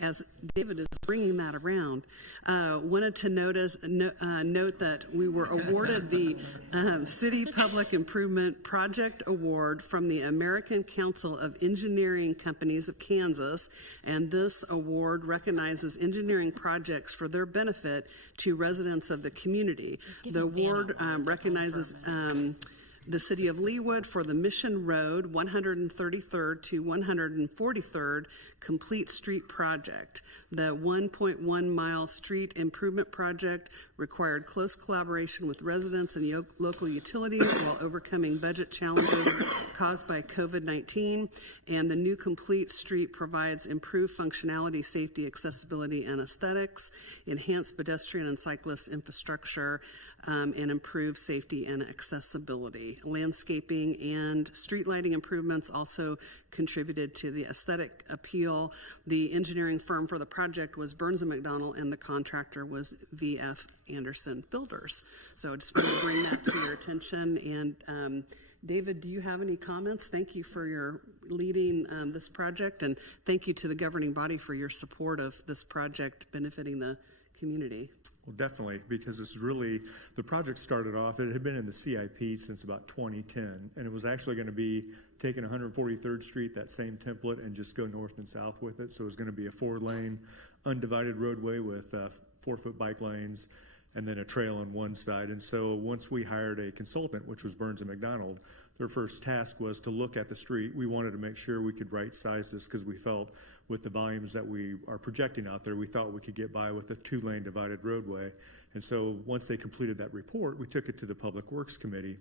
As David is bringing that around, wanted to note that we were awarded the City Public Improvement Project Award from the American Council of Engineering Companies of Kansas, and this award recognizes engineering projects for their benefit to residents of the community. The award recognizes the City of Leawood for the Mission Road 133rd to 143rd Complete Street Project. The 1.1 mile street improvement project required close collaboration with residents and local utilities while overcoming budget challenges caused by COVID-19. And the new Complete Street provides improved functionality, safety, accessibility, and aesthetics, enhanced pedestrian and cyclist infrastructure, and improve safety and accessibility. Landscaping and street lighting improvements also contributed to the aesthetic appeal. The engineering firm for the project was Burns & McDonnell, and the contractor was VF Anderson Builders. So I just want to bring that to your attention. And David, do you have any comments? Thank you for your leading this project, and thank you to the governing body for your support of this project benefiting the community. Well, definitely, because it's really, the project started off, it had been in the CIP since about 2010, and it was actually going to be taking 143rd Street, that same template, and just go north and south with it. So it was going to be a 4-lane undivided roadway with 4-foot bike lanes and then a trail on one side. And so once we hired a consultant, which was Burns & McDonnell, their first task was to look at the street. We wanted to make sure we could right size this because we felt with the volumes that we are projecting out there, we thought we could get by with a 2-lane divided roadway. And so once they completed that report, we took it to the Public Works Committee,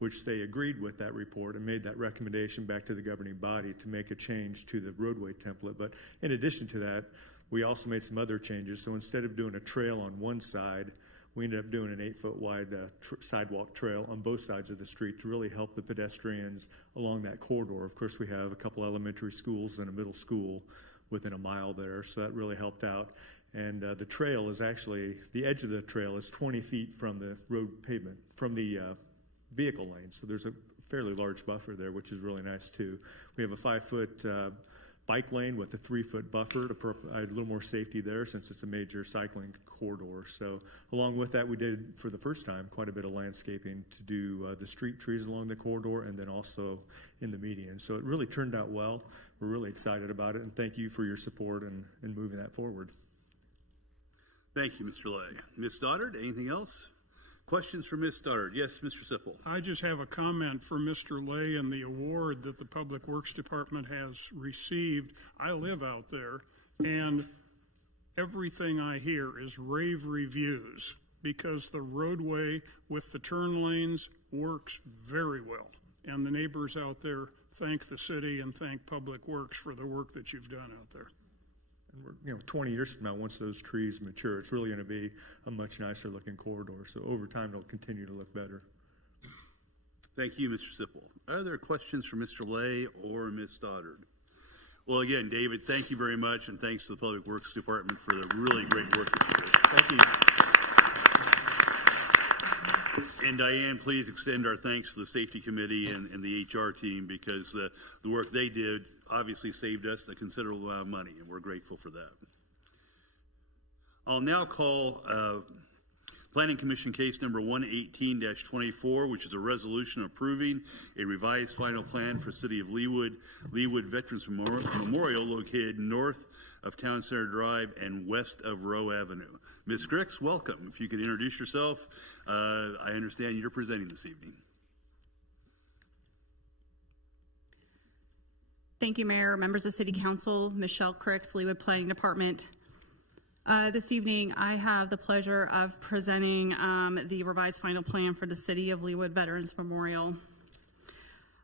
which they agreed with that report and made that recommendation back to the governing body to make a change to the roadway template. But in addition to that, we also made some other changes. So instead of doing a trail on one side, we ended up doing an 8-foot wide sidewalk trail on both sides of the street to really help the pedestrians along that corridor. Of course, we have a couple elementary schools and a middle school within a mile there, so that really helped out. And the trail is actually, the edge of the trail is 20 feet from the road pavement, from the vehicle lane. So there's a fairly large buffer there, which is really nice too. We have a 5-foot bike lane with a 3-foot buffer to provide a little more safety there since it's a major cycling corridor. So along with that, we did for the first time quite a bit of landscaping to do the street trees along the corridor and then also in the median. So it really turned out well. We're really excited about it, and thank you for your support in moving that forward. Thank you, Mr. Lay. Ms. Stoddard, anything else? Questions for Ms. Stoddard? Yes, Mr. Sipple. I just have a comment for Mr. Lay and the award that the Public Works Department has received. I live out there, and everything I hear is rave reviews because the roadway with the turn lanes works very well. And the neighbors out there thank the city and thank Public Works for the work that you've done out there. And we're, 20 years from now, once those trees mature, it's really going to be a much nicer looking corridor. So over time, it'll continue to look better. Thank you, Mr. Sipple. Are there questions for Mr. Lay or Ms. Stoddard? Well, again, David, thank you very much, and thanks to the Public Works Department for the really great work that you did. Thank you. And Diane, please extend our thanks to the Safety Committee and the HR team because the work they did obviously saved us a considerable amount of money, and we're grateful for that. I'll now call Planning Commission case number 118-24, which is a resolution approving a revised final plan for City of Leawood Veterans Memorial located north of Town Center Drive and west of Rowe Avenue. Ms. Grix, welcome. If you could introduce yourself. I understand you're presenting this evening. Thank you, Mayor, members of City Council, Michelle Cricks, Leawood Planning Department. This evening, I have the pleasure of presenting the revised final plan for the City of Leawood Veterans Memorial.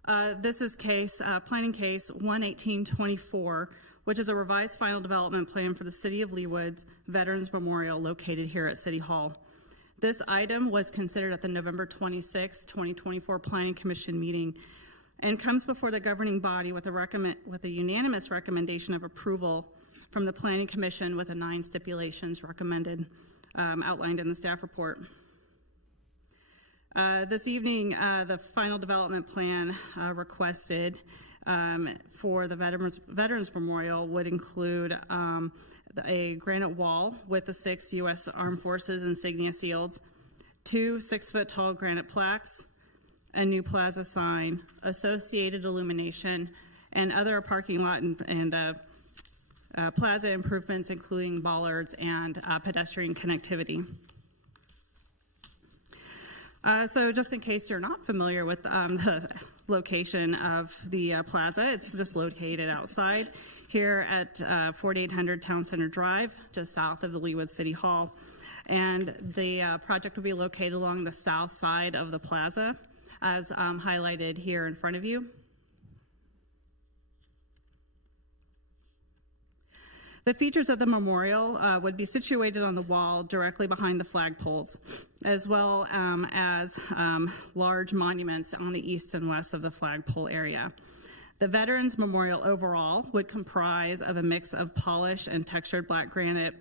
This is planning case 118-24, which is a revised final development plan for the City of Leawood's Veterans Memorial located here at City Hall. This item was considered at the November 26, 2024 Planning Commission meeting and comes before the governing body with a unanimous recommendation of approval from the Planning Commission with the 9 stipulations recommended, outlined in the staff report. This evening, the final development plan requested for the Veterans Memorial would include a granite wall with the 6 U.S. Armed Forces insignia sealed, 2 6-foot tall granite plaques, a new plaza sign, associated illumination, and other parking lot and plaza improvements, including bollards and pedestrian connectivity. So just in case you're not familiar with the location of the plaza, it's just located outside here at 4800 Town Center Drive, just south of the Leawood City Hall. And the project will be located along the south side of the plaza, as highlighted here in front of you. The features of the memorial would be situated on the wall directly behind the flagpoles, as well as large monuments on the east and west of the flagpole area. The Veterans Memorial overall would comprise of a mix of polished and textured black granite,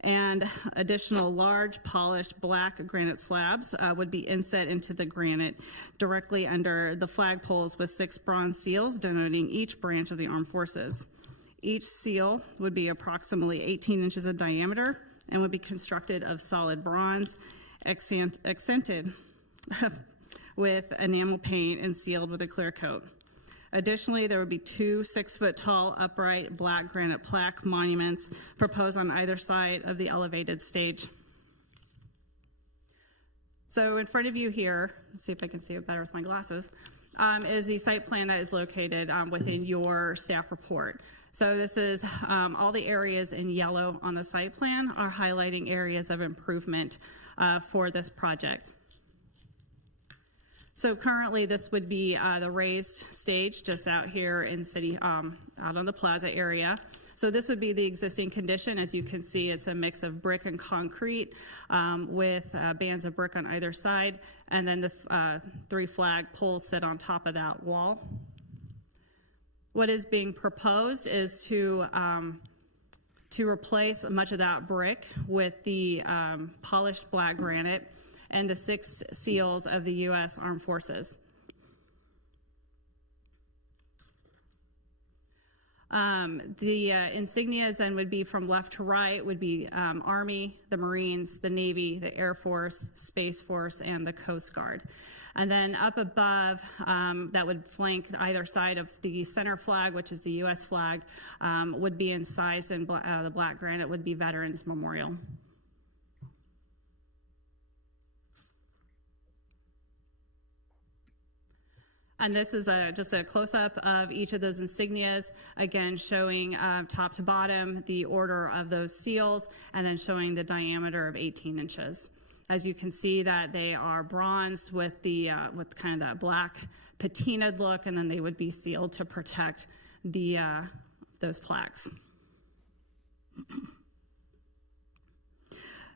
and additional large polished black granite slabs would be inset into the granite directly under the flagpoles with 6 bronze seals denoting each branch of the armed forces. Each seal would be approximately 18 inches in diameter and would be constructed of solid bronze, accented with enamel paint and sealed with a clear coat. Additionally, there would be 2 6-foot-tall upright black granite plaque monuments proposed on either side of the elevated stage. So in front of you here, let's see if I can see it better with my glasses, is the site plan that is located within your staff report. So this is all the areas in yellow on the site plan are highlighting areas of improvement for this project. So currently this would be the raised stage just out here in city, out on the plaza area. So this would be the existing condition. As you can see, it's a mix of brick and concrete with bands of brick on either side, and then the 3 flag poles sit on top of that wall. What is being proposed is to replace much of that brick with the polished black granite and the 6 seals of the U.S. Armed Forces. The insignias then would be from left to right, would be Army, the Marines, the Navy, the Air Force, Space Force, and the Coast Guard. And then up above, that would flank either side of the center flag, which is the U.S. flag, would be incised in the black granite, would be Veterans Memorial. And this is just a close-up of each of those insignias, again showing top to bottom the order of those seals, and then showing the diameter of 18 inches. As you can see that they are bronzed with the with kind of that black patinaed look, and then they would be sealed to protect the those plaques.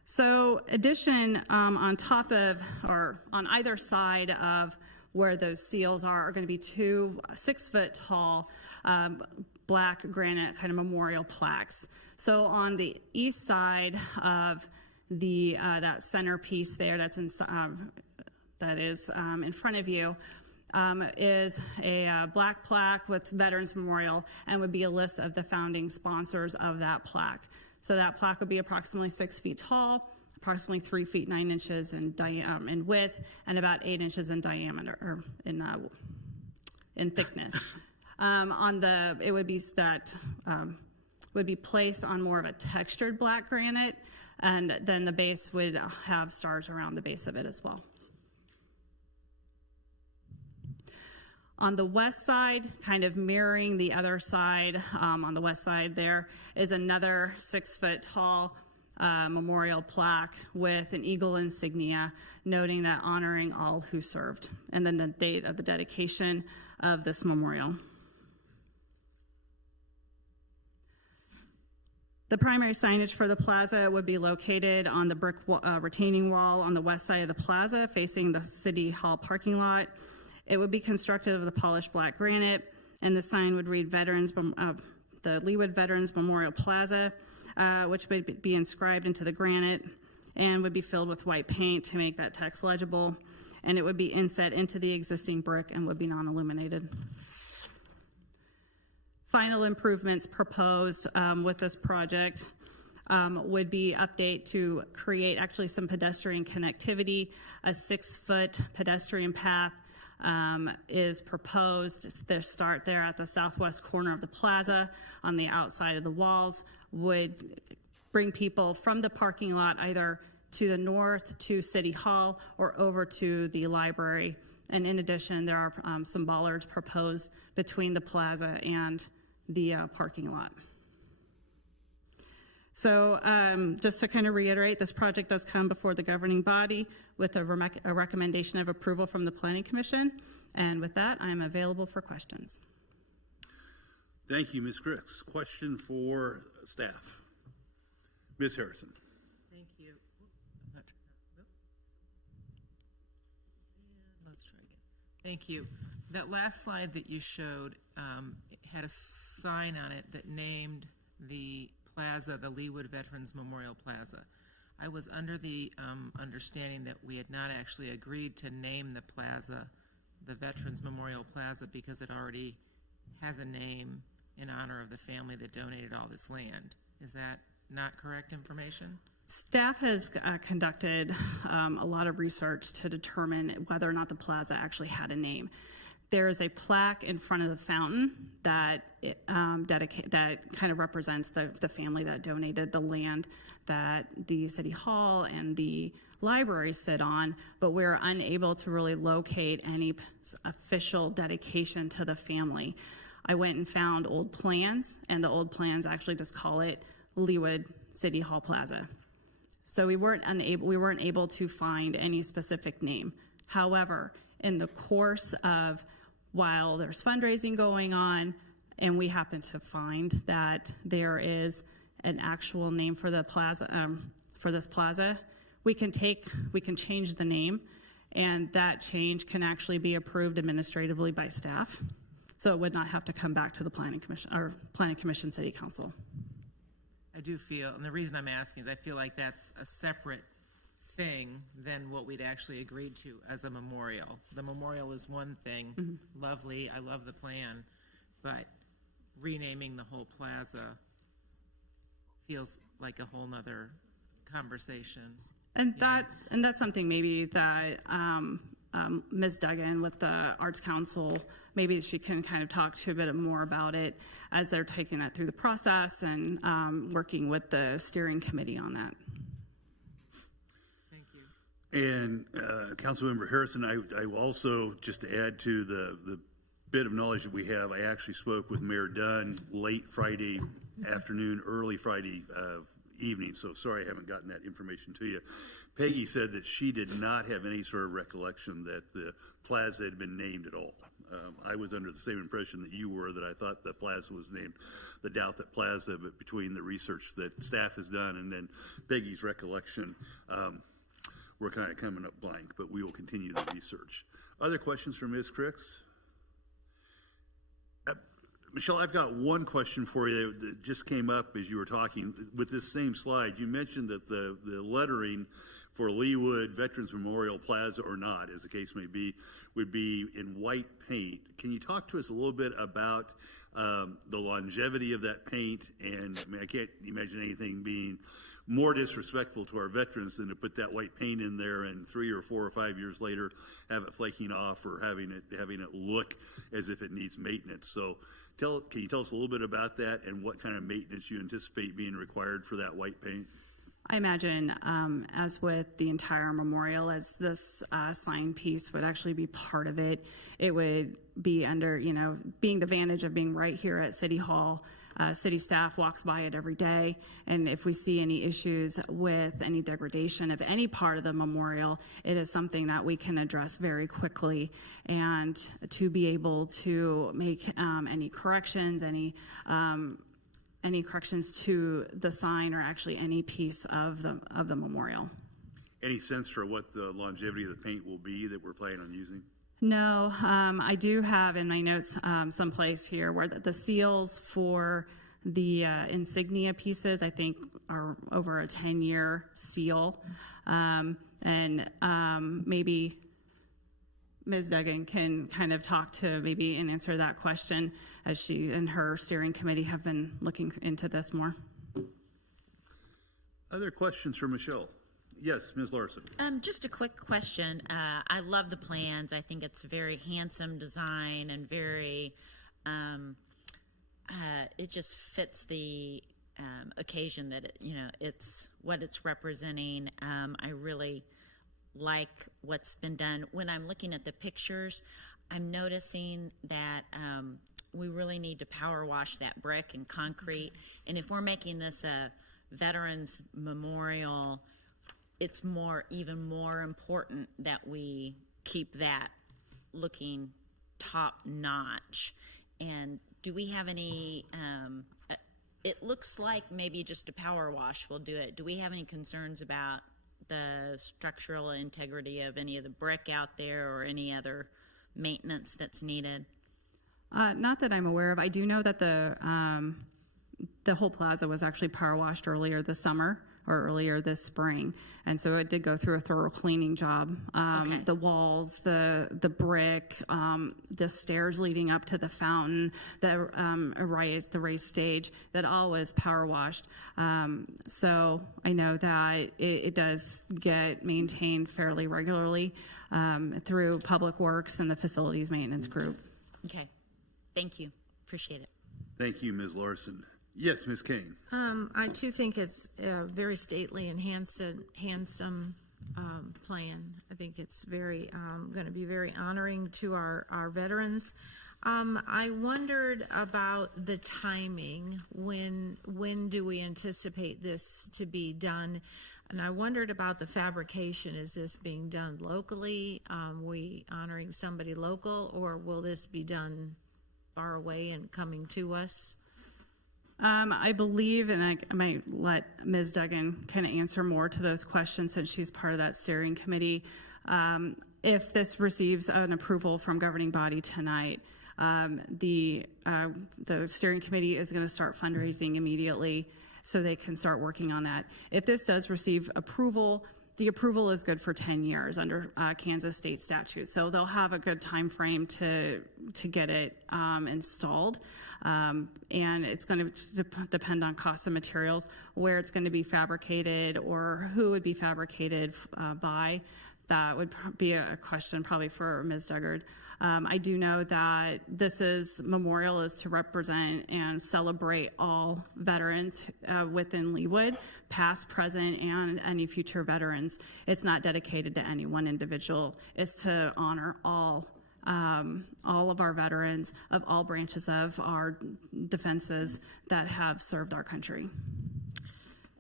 So addition on top of, or on either side of where those seals are going to be 2 6-foot-tall black granite kind of memorial plaques. So on the east side of the that centerpiece there, that's in, that is in front of you, is a black plaque with Veterans Memorial, and would be a list of the founding sponsors of that plaque. So that plaque would be approximately 6 feet tall, approximately 3 feet 9 inches in width, and about 8 inches in diameter, or in thickness. It would be that would be placed on more of a textured black granite, and then the base would have stars around the base of it as well. On the west side, kind of mirroring the other side, on the west side there is another 6-foot-tall memorial plaque with an eagle insignia, noting that honoring all who served, and then the date of the dedication of this memorial. The primary signage for the plaza would be located on the brick retaining wall on the west side of the plaza, facing the City Hall parking lot. It would be constructed of the polished black granite, and the sign would read the Leawood Veterans Memorial Plaza, which would be inscribed into the granite and would be filled with white paint to make that text legible, and it would be inset into the existing brick and would be non-illuminated. Final improvements proposed with this project would be update to create actually some pedestrian connectivity. A 6-foot pedestrian path is proposed. Their start there at the southwest corner of the plaza on the outside of the walls would bring people from the parking lot either to the north to City Hall or over to the library. And in addition, there are some bollards proposed between the plaza and the parking lot. So just to kind of reiterate, this project does come before the governing body with a recommendation of approval from the Planning Commission. And with that, I am available for questions. Thank you, Ms. Cricks. Question for staff. Ms. Harrison. Thank you. Let's try again. Thank you. That last slide that you showed had a sign on it that named the plaza, the Leawood Veterans Memorial Plaza. I was under the understanding that we had not actually agreed to name the plaza the Veterans Memorial Plaza because it already has a name in honor of the family that donated all this land. Is that not correct information? Staff has conducted a lot of research to determine whether or not the plaza actually had a name. There is a plaque in front of the fountain that that kind of represents the family that donated the land that the City Hall and the library sit on, but we're unable to really locate any official dedication to the family. I went and found old plans, and the old plans actually just call it Leawood City Hall Plaza. So we weren't able to find any specific name. However, in the course of while there's fundraising going on, and we happen to find that there is an actual name for the plaza, for this plaza, we can change the name, and that change can actually be approved administratively by staff. So it would not have to come back to the Planning Commission City Council. I do feel, and the reason I'm asking is I feel like that's a separate thing than what we'd actually agreed to as a memorial. The memorial is one thing, lovely, I love the plan, but renaming the whole plaza feels like a whole nother conversation. And that's something maybe that Ms. Duggan with the Arts Council, maybe she can kind of talk to a bit more about it as they're taking that through the process and working with the steering committee on that. Thank you. And Councilmember Harrison, I also, just to add to the bit of knowledge that we have, I actually spoke with Mayor Dunn late Friday afternoon, early Friday evening, so sorry I haven't gotten that information to you. Peggy said that she did not have any sort of recollection that the plaza had been named at all. I was under the same impression that you were, that I thought the plaza was named the Douthat Plaza, but between the research that staff has done and then Peggy's recollection, we're kind of coming up blank, but we will continue the research. Other questions for Ms. Cricks? Michelle, I've got one question for you that just came up as you were talking. With this same slide, you mentioned that the lettering for Leawood Veterans Memorial Plaza, or not, as the case may be, would be in white paint. Can you talk to us a little bit about the longevity of that paint? And I mean, I can't imagine anything being more disrespectful to our veterans than to put that white paint in there and 3 or 4 or 5 years later have it flaking off or having it look as if it needs maintenance. So can you tell us a little bit about that and what kind of maintenance you anticipate being required for that white paint? I imagine, as with the entire memorial, as this sign piece would actually be part of it, it would be under, being the advantage of being right here at City Hall. City staff walks by it every day, and if we see any issues with any degradation of any part of the memorial, it is something that we can address very quickly, and to be able to make any corrections, any corrections to the sign or actually any piece of the memorial. Any sense for what the longevity of the paint will be that we're planning on using? No, I do have in my notes someplace here where the seals for the insignia pieces, I think, are over a 10-year seal. And maybe Ms. Duggan can kind of talk to maybe and answer that question as she and her steering committee have been looking into this more. Other questions for Michelle? Yes, Ms. Larson. Just a quick question. I love the plans. I think it's a very handsome design and very, it just fits the occasion that it's what it's representing. I really like what's been done. When I'm looking at the pictures, I'm noticing that we really need to power wash that brick and concrete. And if we're making this a Veterans Memorial, it's even more important that we keep that looking top notch. And do we have any, it looks like maybe just a power wash will do it. Do we have any concerns about the structural integrity of any of the brick out there or any other maintenance that's needed? Not that I'm aware of. I do know that the whole plaza was actually power washed earlier this summer or earlier this spring, and so it did go through a thorough cleaning job. Okay. The walls, the brick, the stairs leading up to the fountain, the raised stage, that all was power washed. So I know that it does get maintained fairly regularly through Public Works and the facilities maintenance group. Okay. Thank you. Appreciate it. Thank you, Ms. Larson. Yes, Ms. Kane. I too think it's a very stately and handsome plan. I think it's very going to be very honoring to our veterans. I wondered about the timing. When do we anticipate this to be done? And I wondered about the fabrication. Is this being done locally? We honoring somebody local, or will this be done far away and coming to us? I believe, and I might let Ms. Duggan kind of answer more to those questions since she's part of that steering committee. If this receives an approval from governing body tonight, the steering committee is going to start fundraising immediately so they can start working on that. If this does receive approval, the approval is good for 10 years under Kansas state statute. So they'll have a good time frame to get it installed. And it's going to depend on cost of materials, where it's going to be fabricated or who would be fabricated by. That would be a question probably for Ms. Duggard. I do know that memorial is to represent and celebrate all veterans within Leawood, past, present, and any future veterans. It's not dedicated to any one individual. It's to honor all of our veterans of all branches of our defenses that have served our country.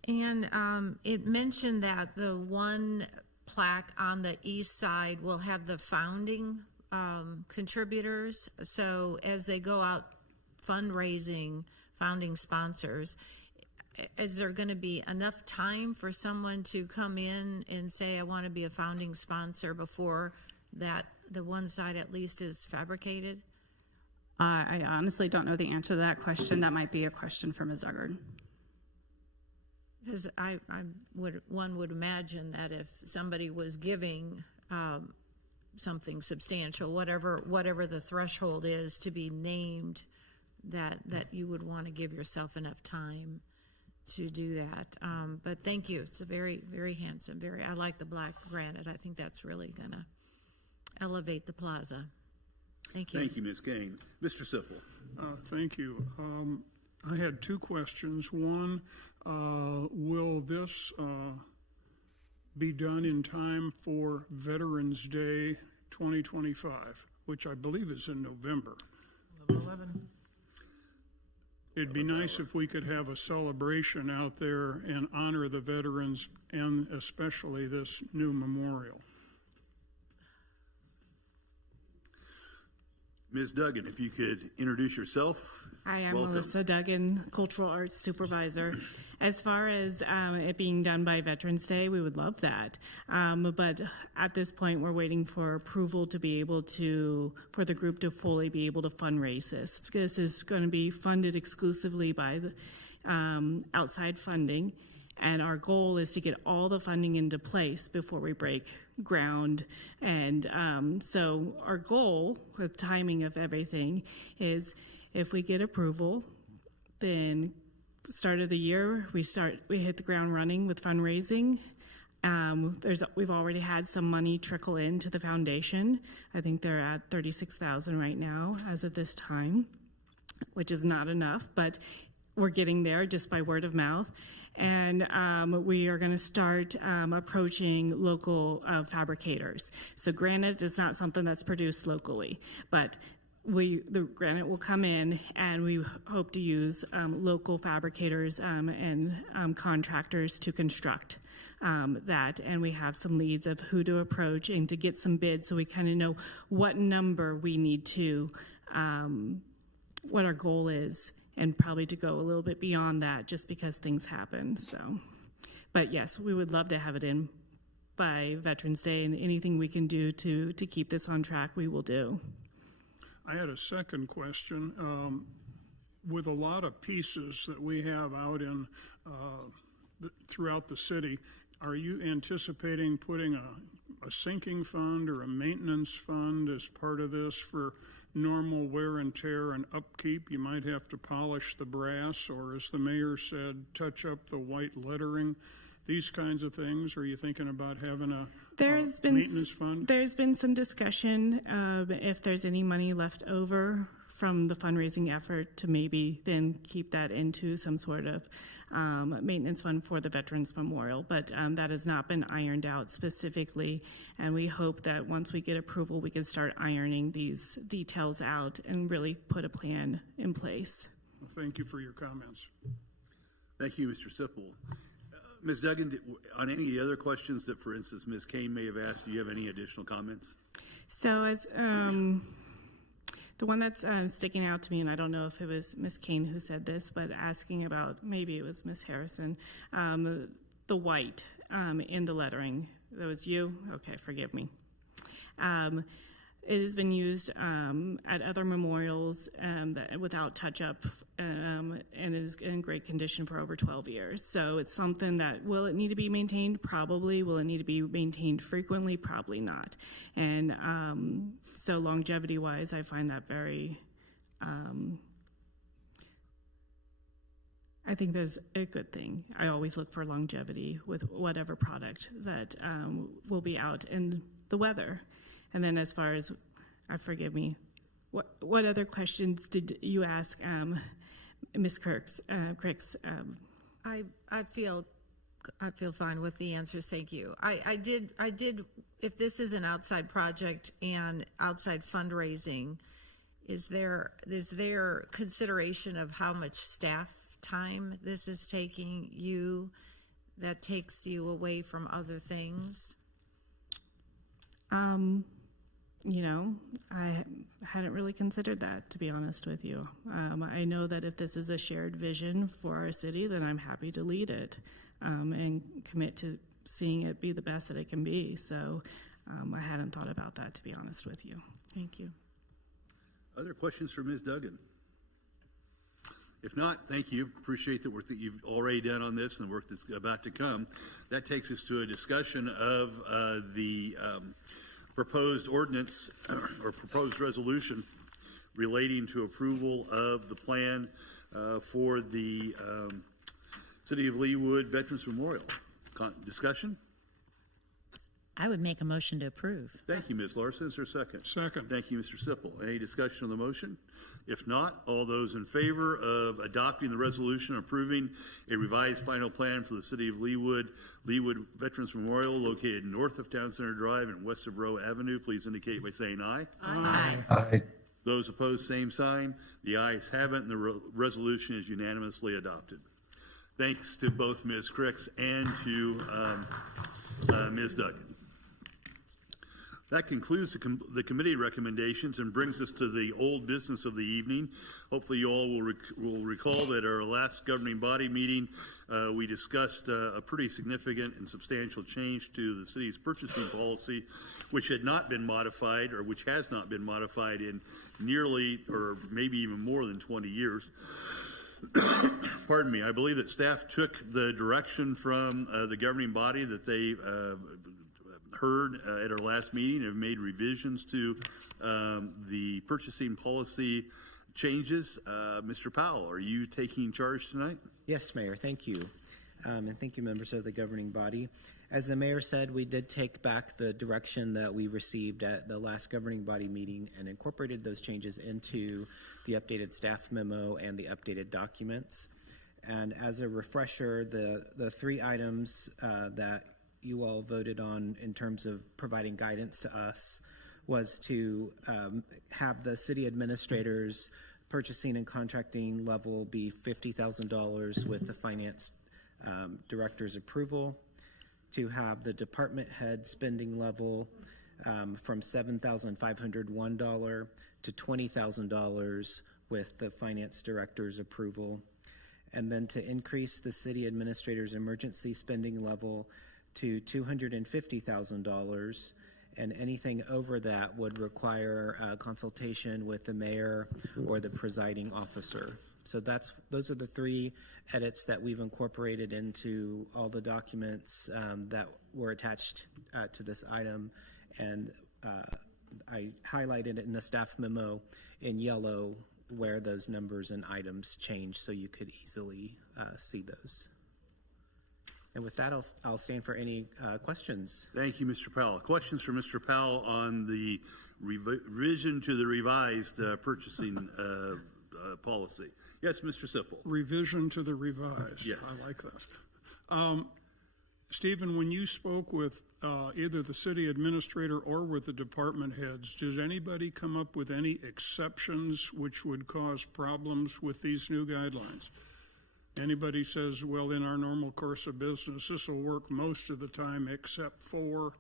And it mentioned that the one plaque on the east side will have the founding contributors. So as they go out fundraising, founding sponsors, is there going to be enough time for someone to come in and say, I want to be a founding sponsor before that the one side at least is fabricated? I honestly don't know the answer to that question. That might be a question for Ms. Duggard. Because one would imagine that if somebody was giving something substantial, whatever the threshold is to be named, that you would want to give yourself enough time to do that. But thank you. It's a very, very handsome. I like the black granite. I think that's really going to elevate the plaza. Thank you. Thank you, Ms. Kane. Mr. Sipple. Thank you. I had two questions. One, will this be done in time for Veterans Day 2025, which I believe is in November? 11. It'd be nice if we could have a celebration out there and honor the veterans, and especially this new memorial. Ms. Duggan, if you could introduce yourself. Hi, I'm Welcome. Melissa Duggan, Cultural Arts Supervisor. As far as it being done by Veterans Day, we would love that. But at this point, we're waiting for approval to be able for the group to fully be able to fundraise this. This is going to be funded exclusively by the outside funding. And our goal is to get all the funding into place before we break ground. And so our goal, with timing of everything, is if we get approval, then start of the year, we hit the ground running with fundraising. We've already had some money trickle into the foundation. I think they're at $36,000 right now as of this time, which is not enough, but we're getting there just by word of mouth. And we are going to start approaching local fabricators. So granite is not something that's produced locally, but the granite will come in, and we hope to use local fabricators and contractors to construct that. And we have some leads of who to approach and to get some bids, so we kind of know what number we need to, what our goal is, and probably to go a little bit beyond that just because things happen. So, but yes, we would love to have it in by Veterans Day, and anything we can do to keep this on track, we will do. I had a second question. With a lot of pieces that we have out in throughout the city, are you anticipating putting a sinking fund or a maintenance fund as part of this for normal wear and tear and upkeep? You might have to polish the brass, or as the mayor said, touch up the white lettering, these kinds of things. Are you thinking about having a maintenance fund? There's been some discussion if there's any money left over from the fundraising effort to maybe then keep that into some sort of maintenance fund for the Veterans Memorial, but that has not been ironed out specifically, and we hope that once we get approval, we can start ironing these details out and really put a plan in place. Well, thank you for your comments. Thank you, Mr. Sipple. Ms. Duggan, on any other questions that, for instance, Ms. Kane may have asked, do you have any additional comments? So as the one that's sticking out to me, and I don't know if it was Ms. Kane who said this, but asking about, maybe it was Ms. Harrison, the white in the lettering. That was you? Okay, forgive me. It has been used at other memorials without touch-up, and it is in great condition for over 12 years. So it's something that, will it need to be maintained? Probably. Will it need to be maintained frequently? Probably not. And so longevity-wise, I find that very, I think that's a good thing. I always look for longevity with whatever product that will be out in the weather. And then as far as, forgive me, what other questions did you ask Ms. Cricks? I feel fine with the answers. Thank you. I did. If this is an outside project and outside fundraising, is there consideration of how much staff time this is taking you that takes you away from other things? You know, I hadn't really considered that, to be honest with you. I know that if this is a shared vision for our city, then I'm happy to lead it and commit to seeing it be the best that it can be. So I hadn't thought about that, to be honest with you. Thank you. Other questions for Ms. Duggan? If not, thank you. Appreciate the work that you've already done on this and the work that's about to come. That takes us to a discussion of the proposed ordinance or proposed resolution relating to approval of the plan for the City of Leawood Veterans Memorial. Discussion? I would make a motion to approve. Thank you, Ms. Larson. Is there a second? Second. Thank you, Mr. Sipple. Any discussion on the motion? If not, all those in favor of adopting the resolution approving a revised final plan for the City of Leawood Veterans Memorial located north of Town Center Drive and west of Rowe Avenue, please indicate by saying aye. Aye. Aye. Those opposed, same sign. The ayes have it, and the resolution is unanimously adopted. Thanks to both Ms. Cricks and to Ms. Duggan. That concludes the committee recommendations and brings us to the old business of the evening. Hopefully you all will recall that our last governing body meeting, we discussed a pretty significant and substantial change to the city's purchasing policy, which had not been modified, or which has not been modified in nearly, or maybe even more than 20 years. Pardon me. I believe that staff took the direction from the governing body that they heard at our last meeting and have made revisions to the purchasing policy changes. Mr. Powell, are you taking charge tonight? Yes, Mayor, thank you. And thank you, members of the governing body. As the mayor said, we did take back the direction that we received at the last governing body meeting and incorporated those changes into the updated staff memo and the updated documents. And as a refresher, the three items that you all voted on in terms of providing guidance to us was to have the city administrator's purchasing and contracting level be $50,000 with the finance director's approval, to have the department head spending level from $7,501 to $20,000 with the finance director's approval, and then to increase the city administrator's emergency spending level to $250,000, and anything over that would require a consultation with the mayor or the presiding officer. So those are the three edits that we've incorporated into all the documents that were attached to this item, and I highlighted it in the staff memo in yellow where those numbers and items change, so you could easily see those. And with that, I'll stand for any questions. Thank you, Mr. Powell. Questions for Mr. Powell on the revision to the revised purchasing policy? Yes, Mr. Sipple. Revision to the revised. Yes. I like that. Stephen, when you spoke with either the city administrator or with the department heads, did anybody come up with any exceptions which would cause problems with these new guidelines? Anybody says, well, in our normal course of business, this will work most of the time except for,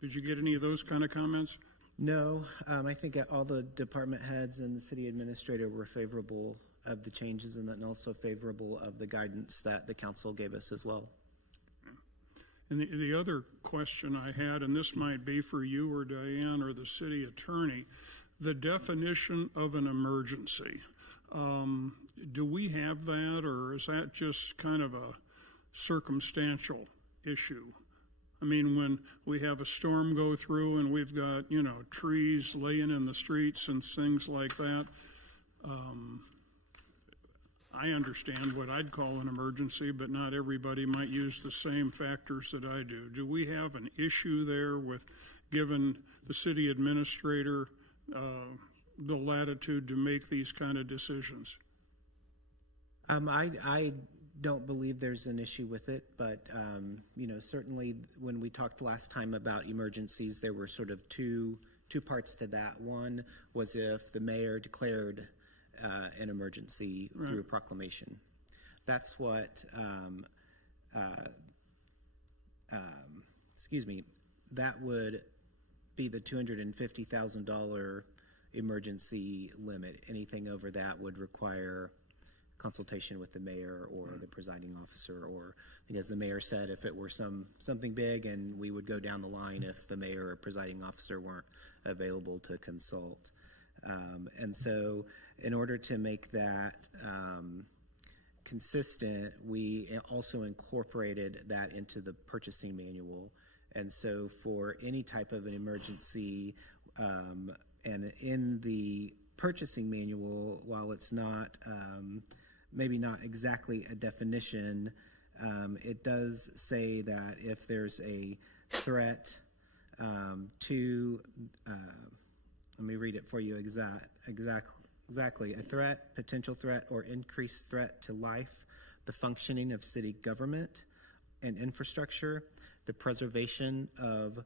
did you get any of those kind of comments? No, I think all the department heads and the city administrator were favorable of the changes, and then also favorable of the guidance that the council gave us as well. And the other question I had, and this might be for you or Diane or the city attorney, the definition of an emergency. Do we have that, or is that just kind of a circumstantial issue? I mean, when we have a storm go through and we've got, trees laying in the streets and things like that, I understand what I'd call an emergency, but not everybody might use the same factors that I do. Do we have an issue there with giving the city administrator the latitude to make these kind of decisions? I don't believe there's an issue with it, but certainly when we talked last time about emergencies, there were sort of two parts to that. One was if the mayor declared an emergency through a proclamation. That's what that would be the $250,000 emergency limit. Anything over that would require consultation with the mayor or the presiding officer, or as the mayor said, if it were something big, and we would go down the line if the mayor or presiding officer weren't available to consult. And so in order to make that consistent, we also incorporated that into the purchasing manual. And so for any type of an emergency, and in the purchasing manual, while it's not maybe not exactly a definition, it does say that if there's a threat to, let me read it for you exactly, a threat, potential threat, or increased threat to life, the functioning of city government and infrastructure, the preservation of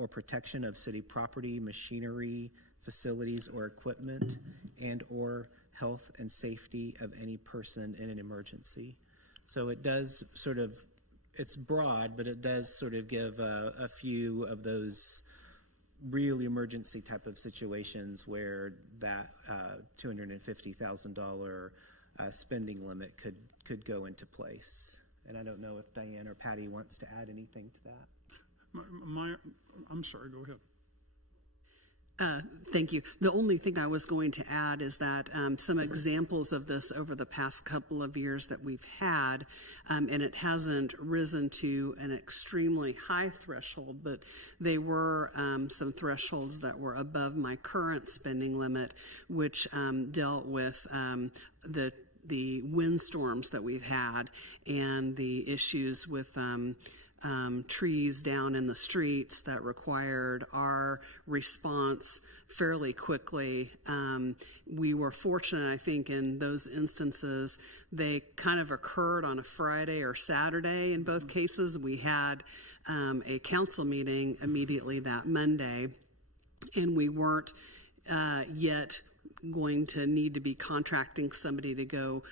or protection of city property, machinery, facilities, or equipment, and or health and safety of any person in an emergency. So it does it's broad, but it does sort of give a few of those really emergency type of situations where that $250,000 spending limit could go into place. And I don't know if Diane or Patty wants to add anything to that. I'm sorry, go ahead. Thank you. The only thing I was going to add is that some examples of this over the past couple of years that we've had, and it hasn't risen to an extremely high threshold, but they were some thresholds that were above my current spending limit, which dealt with the windstorms that we've had and the issues with trees down in the streets that required our response fairly quickly. We were fortunate, I think, in those instances. They kind of occurred on a Friday or Saturday in both cases. We had a council meeting immediately that Monday, and we weren't yet going to need to be contracting somebody to go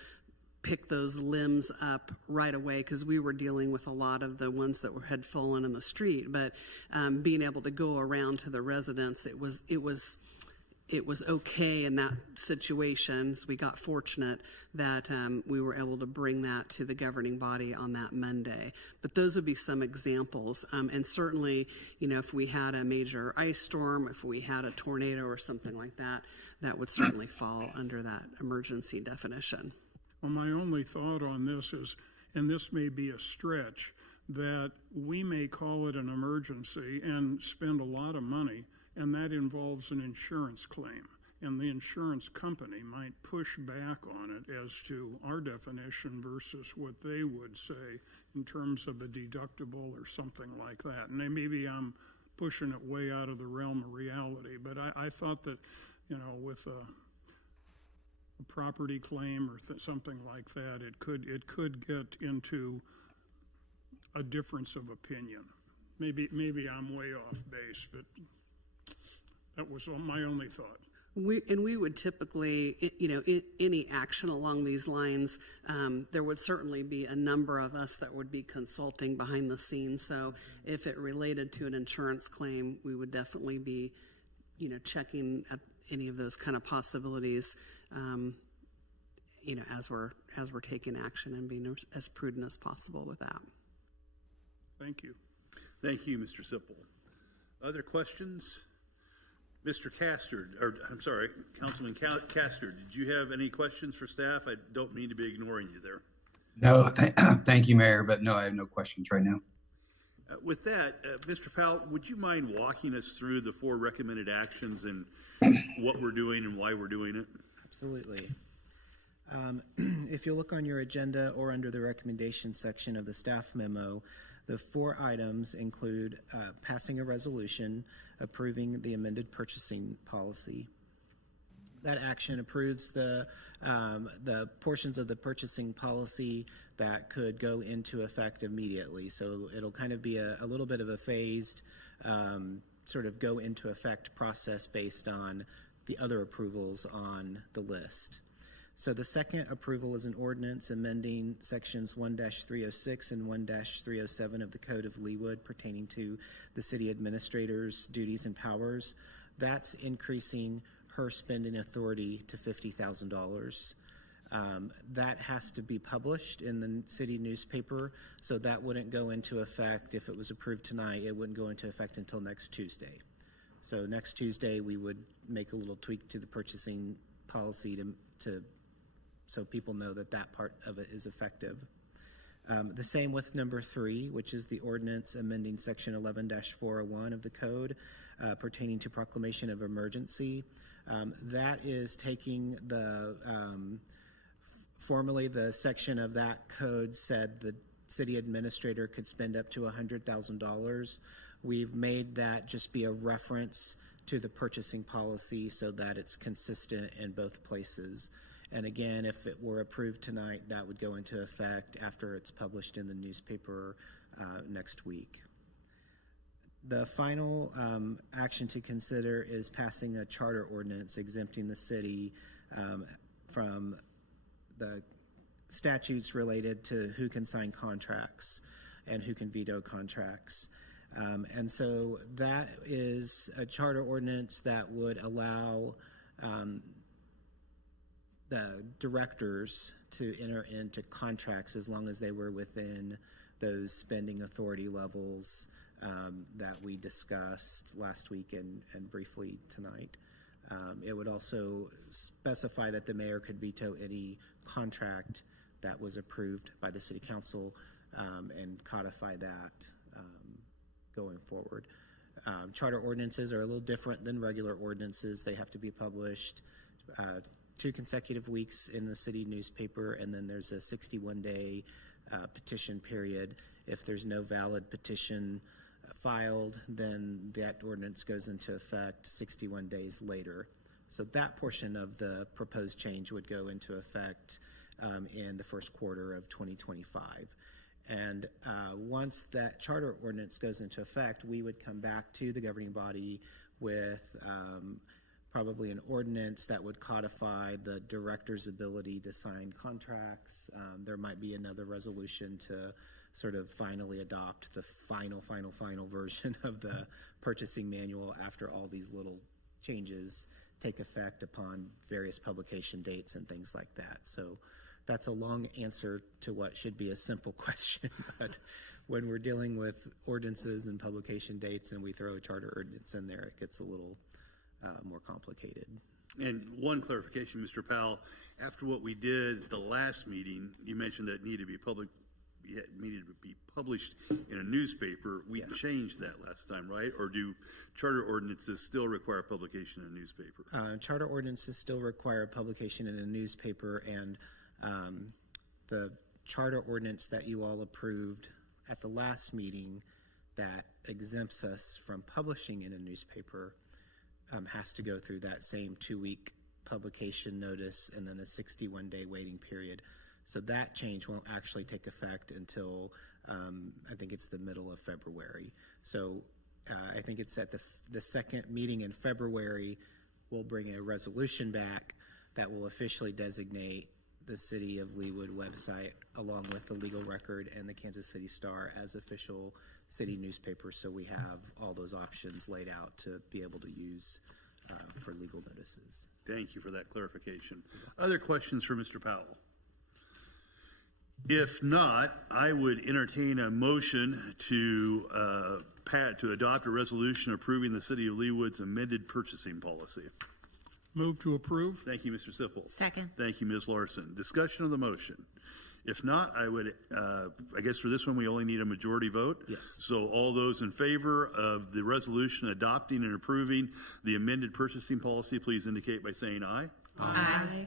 pick those limbs up right away, because we were dealing with a lot of the ones that had fallen in the street. But being able to go around to the residents, it was okay in that situation. So we got fortunate that we were able to bring that to the governing body on that Monday. But those would be some examples. And certainly, if we had a major ice storm, if we had a tornado or something like that, that would certainly fall under that emergency definition. Well, my only thought on this is, and this may be a stretch, that we may call it an emergency and spend a lot of money, and that involves an insurance claim. And the insurance company might push back on it as to our definition versus what they would say in terms of a deductible or something like that. And then maybe I'm pushing it way out of the realm of reality, but I thought that, with a property claim or something like that, it could get into a difference of opinion. Maybe I'm way off base, but that was my only thought. We would typically, any action along these lines, there would certainly be a number of us that would be consulting behind the scenes. So if it related to an insurance claim, we would definitely be, checking at any of those kind of possibilities, as we're taking action and being as prudent as possible with that. Thank you. Thank you, Mr. Sipple. Other questions? Mr. Councilman Castor, did you have any questions for staff? I don't mean to be ignoring you there. No, thank you, Mayor, but no, I have no questions right now. With that, Mr. Powell, would you mind walking us through the 4 recommended actions and what we're doing and why we're doing it? Absolutely. If you look on your agenda or under the recommendation section of the staff memo, the 4 items include passing a resolution approving the amended purchasing policy. That action approves the portions of the purchasing policy that could go into effect immediately. So it'll kind of be a little bit of a phased sort of go into effect process based on the other approvals on the list. So the second approval is an ordinance amending sections 1-306 and 1-307 of the Code of Leawood pertaining to the city administrator's duties and powers. That's increasing her spending authority to $50,000. That has to be published in the city newspaper, so that wouldn't go into effect if it was approved tonight. It wouldn't go into effect until next Tuesday. So next Tuesday, we would make a little tweak to the purchasing policy so people know that part of it is effective. The same with number 3, which is the ordinance amending section 11-401 of the code pertaining to proclamation of emergency. That is taking formerly the section of that code said the city administrator could spend up to $100,000. We've made that just be a reference to the purchasing policy so that it's consistent in both places. And again, if it were approved tonight, that would go into effect after it's published in the newspaper next week. The final action to consider is passing a charter ordinance exempting the city from the statutes related to who can sign contracts and who can veto contracts. And so that is a charter ordinance that would allow the directors to enter into contracts as long as they were within those spending authority levels that we discussed last week and briefly tonight. It would also specify that the mayor could veto any contract that was approved by the city council and codify that going forward. Charter ordinances are a little different than regular ordinances. They have to be published 2 consecutive weeks in the city newspaper, and then there's a 61-day petition period. If there's no valid petition filed, then that ordinance goes into effect 61 days later. So that portion of the proposed change would go into effect in the first quarter of 2025. And once that charter ordinance goes into effect, we would come back to the governing body with probably an ordinance that would codify the director's ability to sign contracts. There might be another resolution to sort of finally adopt the final version of the purchasing manual after all these little changes take effect upon various publication dates and things like that. So that's a long answer to what should be a simple question, but when we're dealing with ordinances and publication dates and we throw a charter ordinance in there, it gets a little more complicated. And one clarification, Mr. Powell, after what we did the last meeting, you mentioned that it needed to be published in a newspaper. We changed that last time, right? Or do charter ordinances still require publication in a newspaper? Charter ordinances still require publication in a newspaper, and the charter ordinance that you all approved at the last meeting that exempts us from publishing in a newspaper has to go through that same 2-week publication notice and then a 61-day waiting period. So that change won't actually take effect until I think it's the middle of February. So I think it's at the second meeting in February, we'll bring a resolution back that will officially designate the City of Leawood website along with the legal record and the Kansas City Star as official city newspapers. So we have all those options laid out to be able to use for legal notices. Thank you for that clarification. Other questions for Mr. Powell? If not, I would entertain a motion to adopt a resolution approving the City of Leawood's amended purchasing policy. Move to approve. Thank you, Mr. Sipple. Second. Thank you, Ms. Larson. Discussion of the motion. If not, I would, I guess for this one, we only need a majority vote. Yes. So all those in favor of the resolution adopting and approving the amended purchasing policy, please indicate by saying aye. Aye.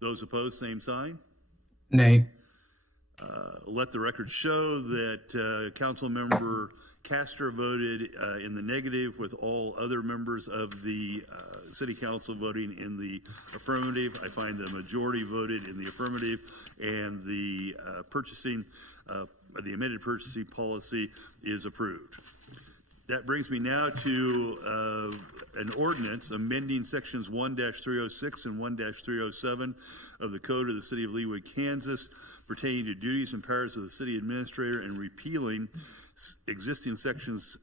Those opposed, same sign. Nay. Let the record show that Councilmember Castor voted in the negative, with all other members of the City Council voting in the affirmative. I find the majority voted in the affirmative, and the the amended purchasing policy is approved. That brings me now to an ordinance amending sections 1-306 and 1-307 of the Code of the City of Leawood, Kansas, pertaining to duties and powers of the city administrator and repealing existing sections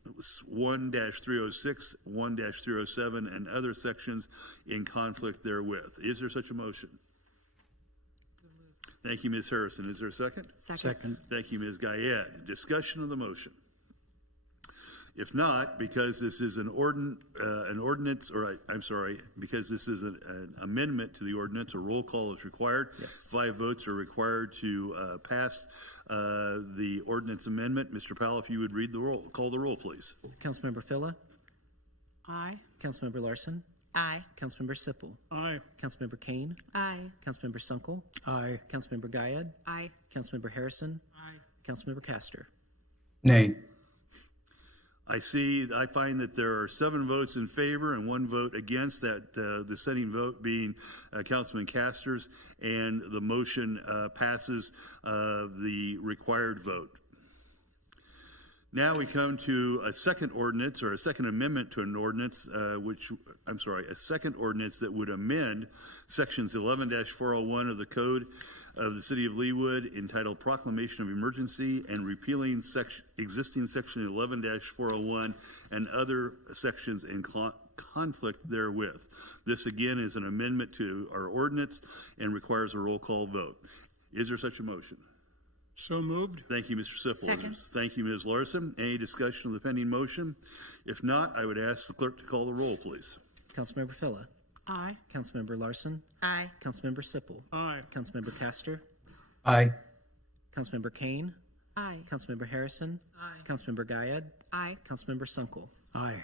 1-306, 1-307, and other sections in conflict therewith. Is there such a motion? Thank you, Ms. Harrison. Is there a second? Second. Thank you, Ms. Guyette. Discussion of the motion. If not, because this is an ordinance, or I'm sorry, because this is an amendment to the ordinance, a roll call is required. Yes. 5 votes are required to pass the ordinance amendment. Mr. Powell, if you would read the roll, call the roll, please. Councilmember Phila, Aye. Councilmember Larson, Aye. Councilmember Sipple, Aye. Councilmember Kane, Aye. Councilmember Sunkel, Aye. Councilmember Guyad, Aye. Councilmember Harrison, Aye. Councilmember Castor. Nay. I find that there are 7 votes in favor and 1 vote against, that the dissenting vote being Councilman Castor's, and the motion passes the required vote. Now we come to a second ordinance, or a second amendment to an ordinance, a second ordinance that would amend sections 11-401 of the Code of the City of Leawood, entitled Proclamation of Emergency, and repealing existing section 11-401 and other sections in conflict therewith. This again is an amendment to our ordinance and requires a roll call vote. Is there such a motion? So moved. Thank you, Mr. Sipple. Second. Thank you, Ms. Larson. Any discussion of the pending motion? If not, I would ask the clerk to call the roll, please. Councilmember Phila, Aye. Councilmember Larson, Aye. Councilmember Sipple, Aye. Councilmember Castor, Aye. Councilmember Kane, Aye. Councilmember Harrison, Aye. Councilmember Guyad, Aye. Councilmember Sunkel. Aye.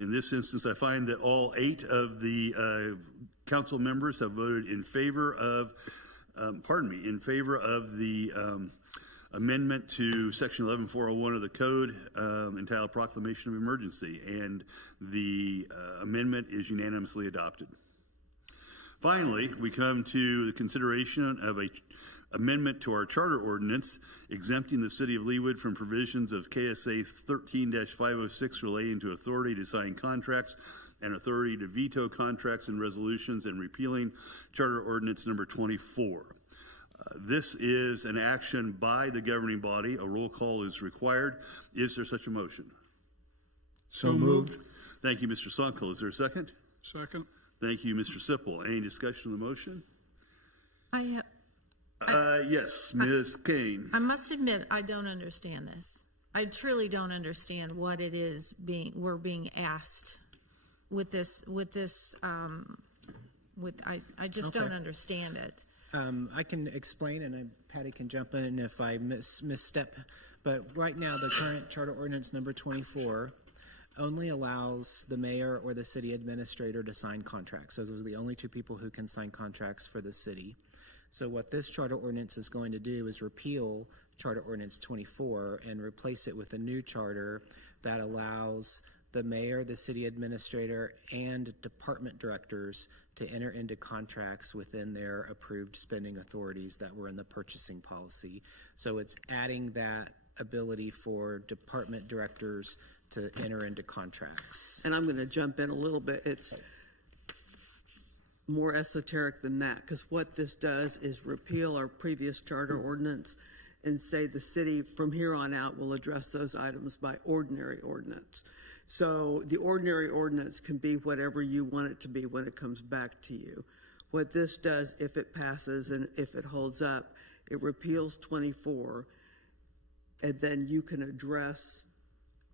In this instance, I find that all 8 of the council members have voted in favor of in favor of the amendment to Section 11401 of the Code entitled Proclamation of Emergency, and the amendment is unanimously adopted. Finally, we come to the consideration of a amendment to our charter ordinance exempting the city of Leawood from provisions of KSA 13-506 relating to authority to sign contracts and authority to veto contracts and resolutions, and repealing charter ordinance number 24. This is an action by the governing body. A roll call is required. Is there such a motion? So moved. Thank you, Mr. Sonkel. Is there a second? Second. Thank you, Mr. Sipple. Any discussion of the motion? Yes, Ms. Kane. I must admit, I don't understand this. I truly don't understand what it is we're being asked with this, I just don't understand it. I can explain, and Patty can jump in if I misstep. But right now, the current charter ordinance number 24 only allows the mayor or the city administrator to sign contracts. So those are the only two people who can sign contracts for the city. So what this charter ordinance is going to do is repeal Charter Ordinance 24 and replace it with a new charter that allows the mayor, the city administrator, and department directors to enter into contracts within their approved spending authorities that were in the purchasing policy. So it's adding that ability for department directors to enter into contracts. And I'm going to jump in a little bit. It's more esoteric than that, because what this does is repeal our previous charter ordinance and say the city from here on out will address those items by ordinary ordinance. So the ordinary ordinance can be whatever you want it to be when it comes back to you. What this does, if it passes and if it holds up, it repeals 24, and then you can address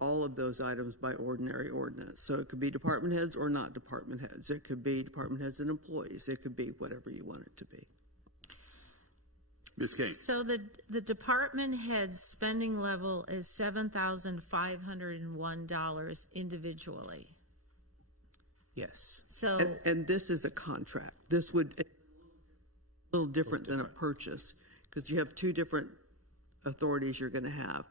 all of those items by ordinary ordinance. So it could be department heads or not department heads. It could be department heads and employees. It could be whatever you want it to be. Ms. Kane. So the department head spending level is $7,501 individually. Yes. So and this is a contract. This would a little different than a purchase, because you have two different authorities you're going to have: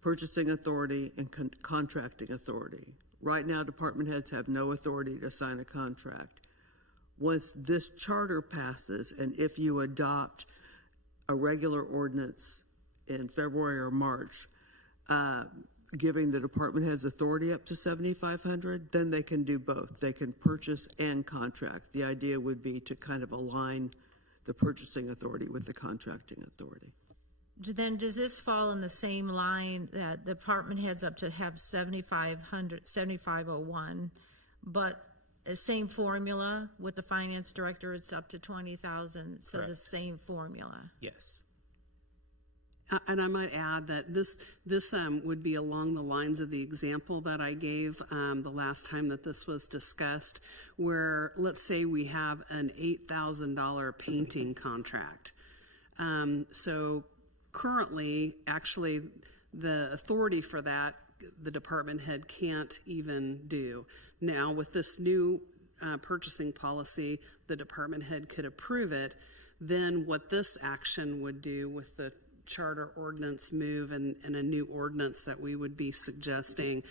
purchasing authority and contracting authority. Right now, department heads have no authority to sign a contract. Once this charter passes, and if you adopt a regular ordinance in February or March, giving the department heads authority up to $7,500, then they can do both. They can purchase and contract. The idea would be to kind of align the purchasing authority with the contracting authority. then does this fall in the same line that department heads up to have 7,501, but the same formula with the finance director, it's up to 20,000, so the same formula? Yes. And I might add that this would be along the lines of the example that I gave the last time that this was discussed, where let's say we have an $8,000 painting contract. So currently, actually, the authority for that, the department head can't even do. Now, with this new purchasing policy, the department head could approve it. Then what this action would do with the charter ordinance move and a new ordinance that we would be suggesting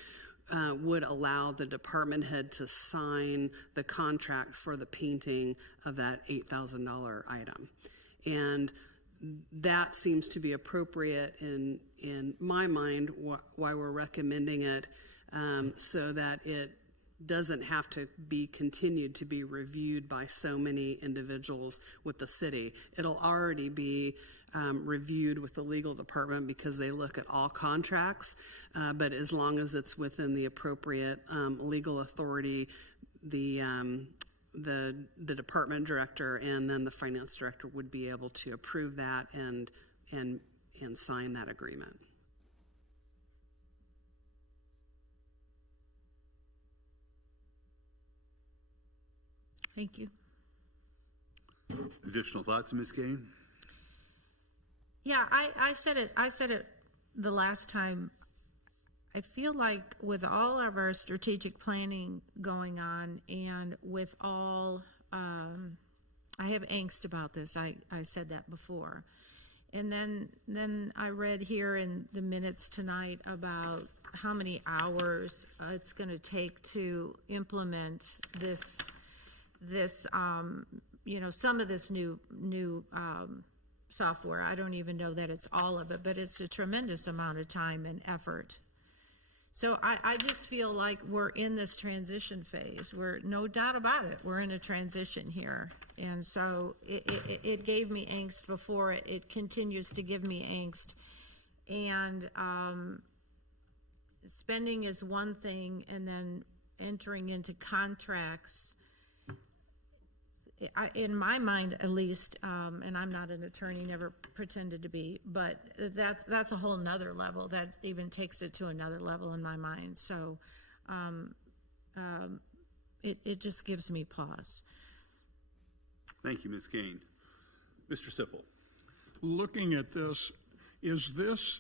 would allow the department head to sign the contract for the painting of that $8,000 item. And that seems to be appropriate in my mind, why we're recommending it, so that it doesn't have to be continued to be reviewed by so many individuals with the city. It'll already be reviewed with the legal department because they look at all contracts, but as long as it's within the appropriate legal authority, the department director and then the finance director would be able to approve that and sign that agreement. Thank you. Additional thoughts, Ms. Kane? Yeah, I said it the last time. I feel like with all of our strategic planning going on, and with all, I have angst about this. I said that before. And then I read here in the minutes tonight about how many hours it's going to take to implement this some of this new software. I don't even know that it's all of it, but it's a tremendous amount of time and effort. So I just feel like we're in this transition phase. We're, no doubt about it, we're in a transition here. And so it gave me angst before. It continues to give me angst. And spending is one thing, and then entering into contracts, in my mind at least, and I'm not an attorney, never pretended to be, but that's a whole nother level. That even takes it to another level in my mind. So it just gives me pause. Thank you, Ms. Kane. Mr. Sipple. Looking at this, is this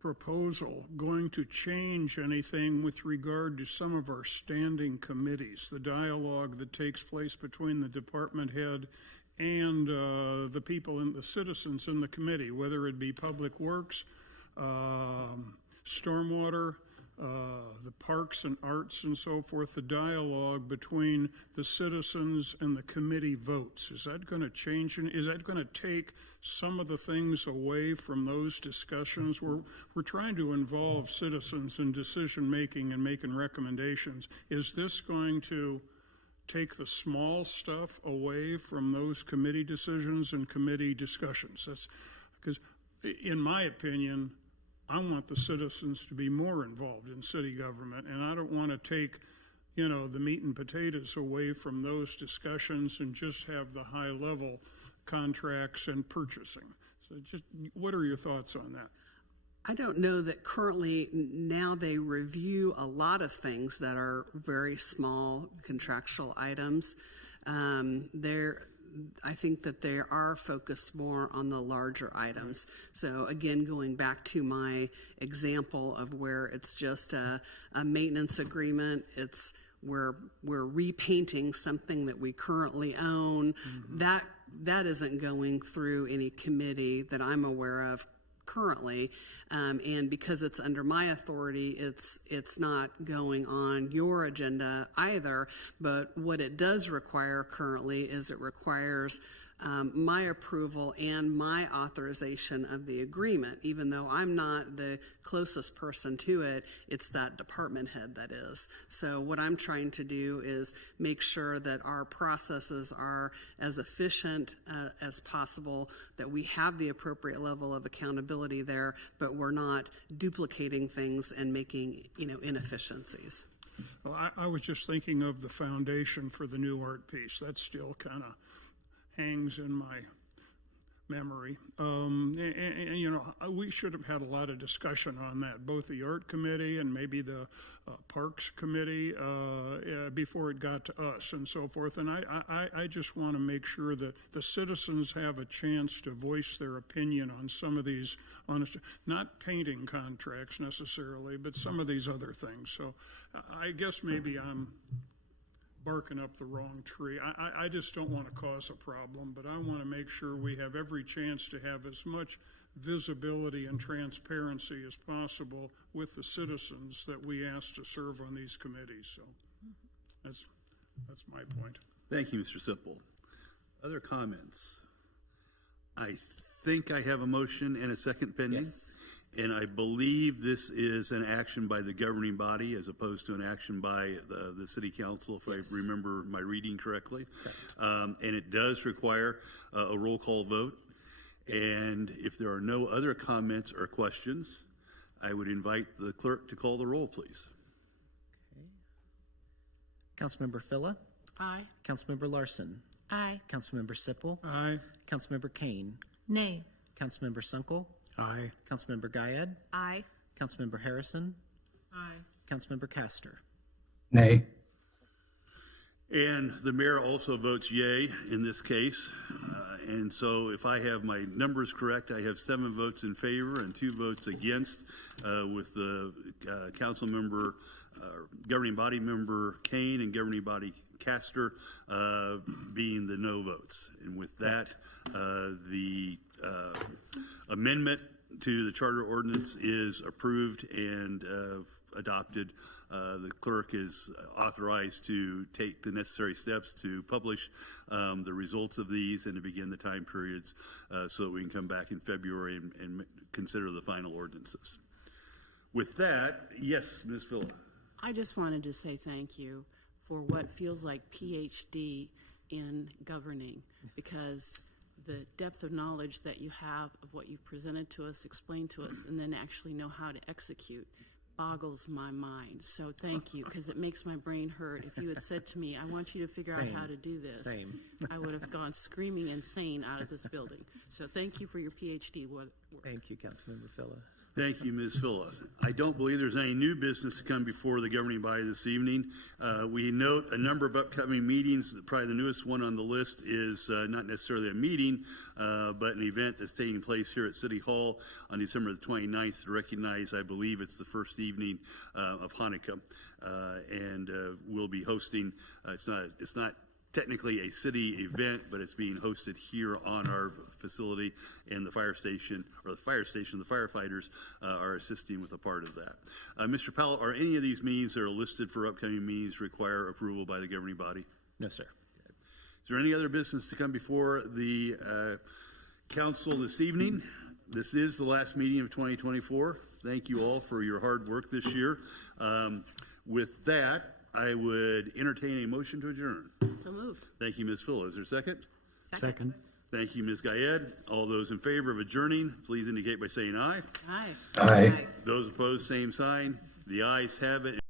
proposal going to change anything with regard to some of our standing committees, the dialogue that takes place between the department head and the people and the citizens in the committee, whether it be Public Works, Stormwater, the Parks and Arts and so forth, the dialogue between the citizens and the committee votes? Is that going to change? Is that going to take some of the things away from those discussions? We're trying to involve citizens in decision-making and making recommendations. Is this going to take the small stuff away from those committee decisions and committee discussions? That's because, in my opinion, I want the citizens to be more involved in city government, and I don't want to take, the meat and potatoes away from those discussions and just have the high-level contracts and purchasing. So just, what are your thoughts on that? I don't know that currently now they review a lot of things that are very small contractual items. I think that they are focused more on the larger items. So again, going back to my example of where it's just a maintenance agreement, we're repainting something that we currently own. Mm-hmm. That isn't going through any committee that I'm aware of currently, and because it's under my authority, it's not going on your agenda either. But what it does require currently is it requires my approval and my authorization of the agreement. Even though I'm not the closest person to it, it's that department head that is. So what I'm trying to do is make sure that our processes are as efficient as possible, that we have the appropriate level of accountability there, but we're not duplicating things and making inefficiencies. Well, I was just thinking of the foundation for the new art piece. That's still kind of hangs in my memory. We should have had a lot of discussion on that, both the art committee and maybe the parks committee before it got to us and so forth. And I just want to make sure that the citizens have a chance to voice their opinion on some of these, not painting contracts necessarily, but some of these other things. So I guess maybe I'm barking up the wrong tree. I just don't want to cause a problem, but I want to make sure we have every chance to have as much visibility and transparency as possible with the citizens that we ask to serve on these committees. So that's my point. Thank you, Mr. Sipple. Other comments? I think I have a motion and a second pending. Yes. And I believe this is an action by the governing body as opposed to an action by the city council, if I remember my reading correctly. And it does require a roll call vote. Yes. And if there are no other comments or questions, I would invite the clerk to call the roll, please. Okay. Councilmember Phila? Aye. Councilmember Larson? Aye. Councilmember Sipple? Aye. Councilmember Kane? Nay. Councilmember Sunkel? Aye. Councilmember Guyad? Aye. Councilmember Harrison? Aye. Councilmember Castor? Nay. And the mayor also votes yay in this case. And so if I have my numbers correct, I have 7 votes in favor and 2 votes against, with the council member, governing body member Kane and governing body Castor being the no votes. And with that, the amendment to the charter ordinance is approved and adopted. The clerk is authorized to take the necessary steps to publish the results of these and to begin the time periods so that we can come back in February and consider the final ordinances. With that, yes, Ms. Villa. I just wanted to say thank you for what feels like PhD in governing, because the depth of knowledge that you have of what you've presented to us, explained to us, and then actually know how to execute boggles my mind. So thank you, because it makes my brain hurt. If you had said to me, I want you to figure out how to do this, I would have gone screaming insane out of this building. So thank you for your PhD work. Thank you, Councilmember Phila. Thank you, Ms. Phillips. I don't believe there's any new business to come before the governing body this evening. We note a number of upcoming meetings. Probably the newest one on the list is not necessarily a meeting, but an event that's taking place here at City Hall on December the 29th to recognize, I believe it's the first evening of Hanukkah. And we'll be hosting, it's not technically a city event, but it's being hosted here on our facility, and the fire station, the firefighters are assisting with a part of that. Mr. Powell, are any of these meetings that are listed for upcoming meetings require approval by the governing body? No, sir. Is there any other business to come before the council this evening? This is the last meeting of 2024. Thank you all for your hard work this year. With that, I would entertain a motion to adjourn. So moved. Thank you, Ms. Phil. Is there a second? Second. Thank you, Ms. Gayed. All those in favor of adjourning, please indicate by saying aye. Aye. Aye. Those opposed, same sign. The ayes have it.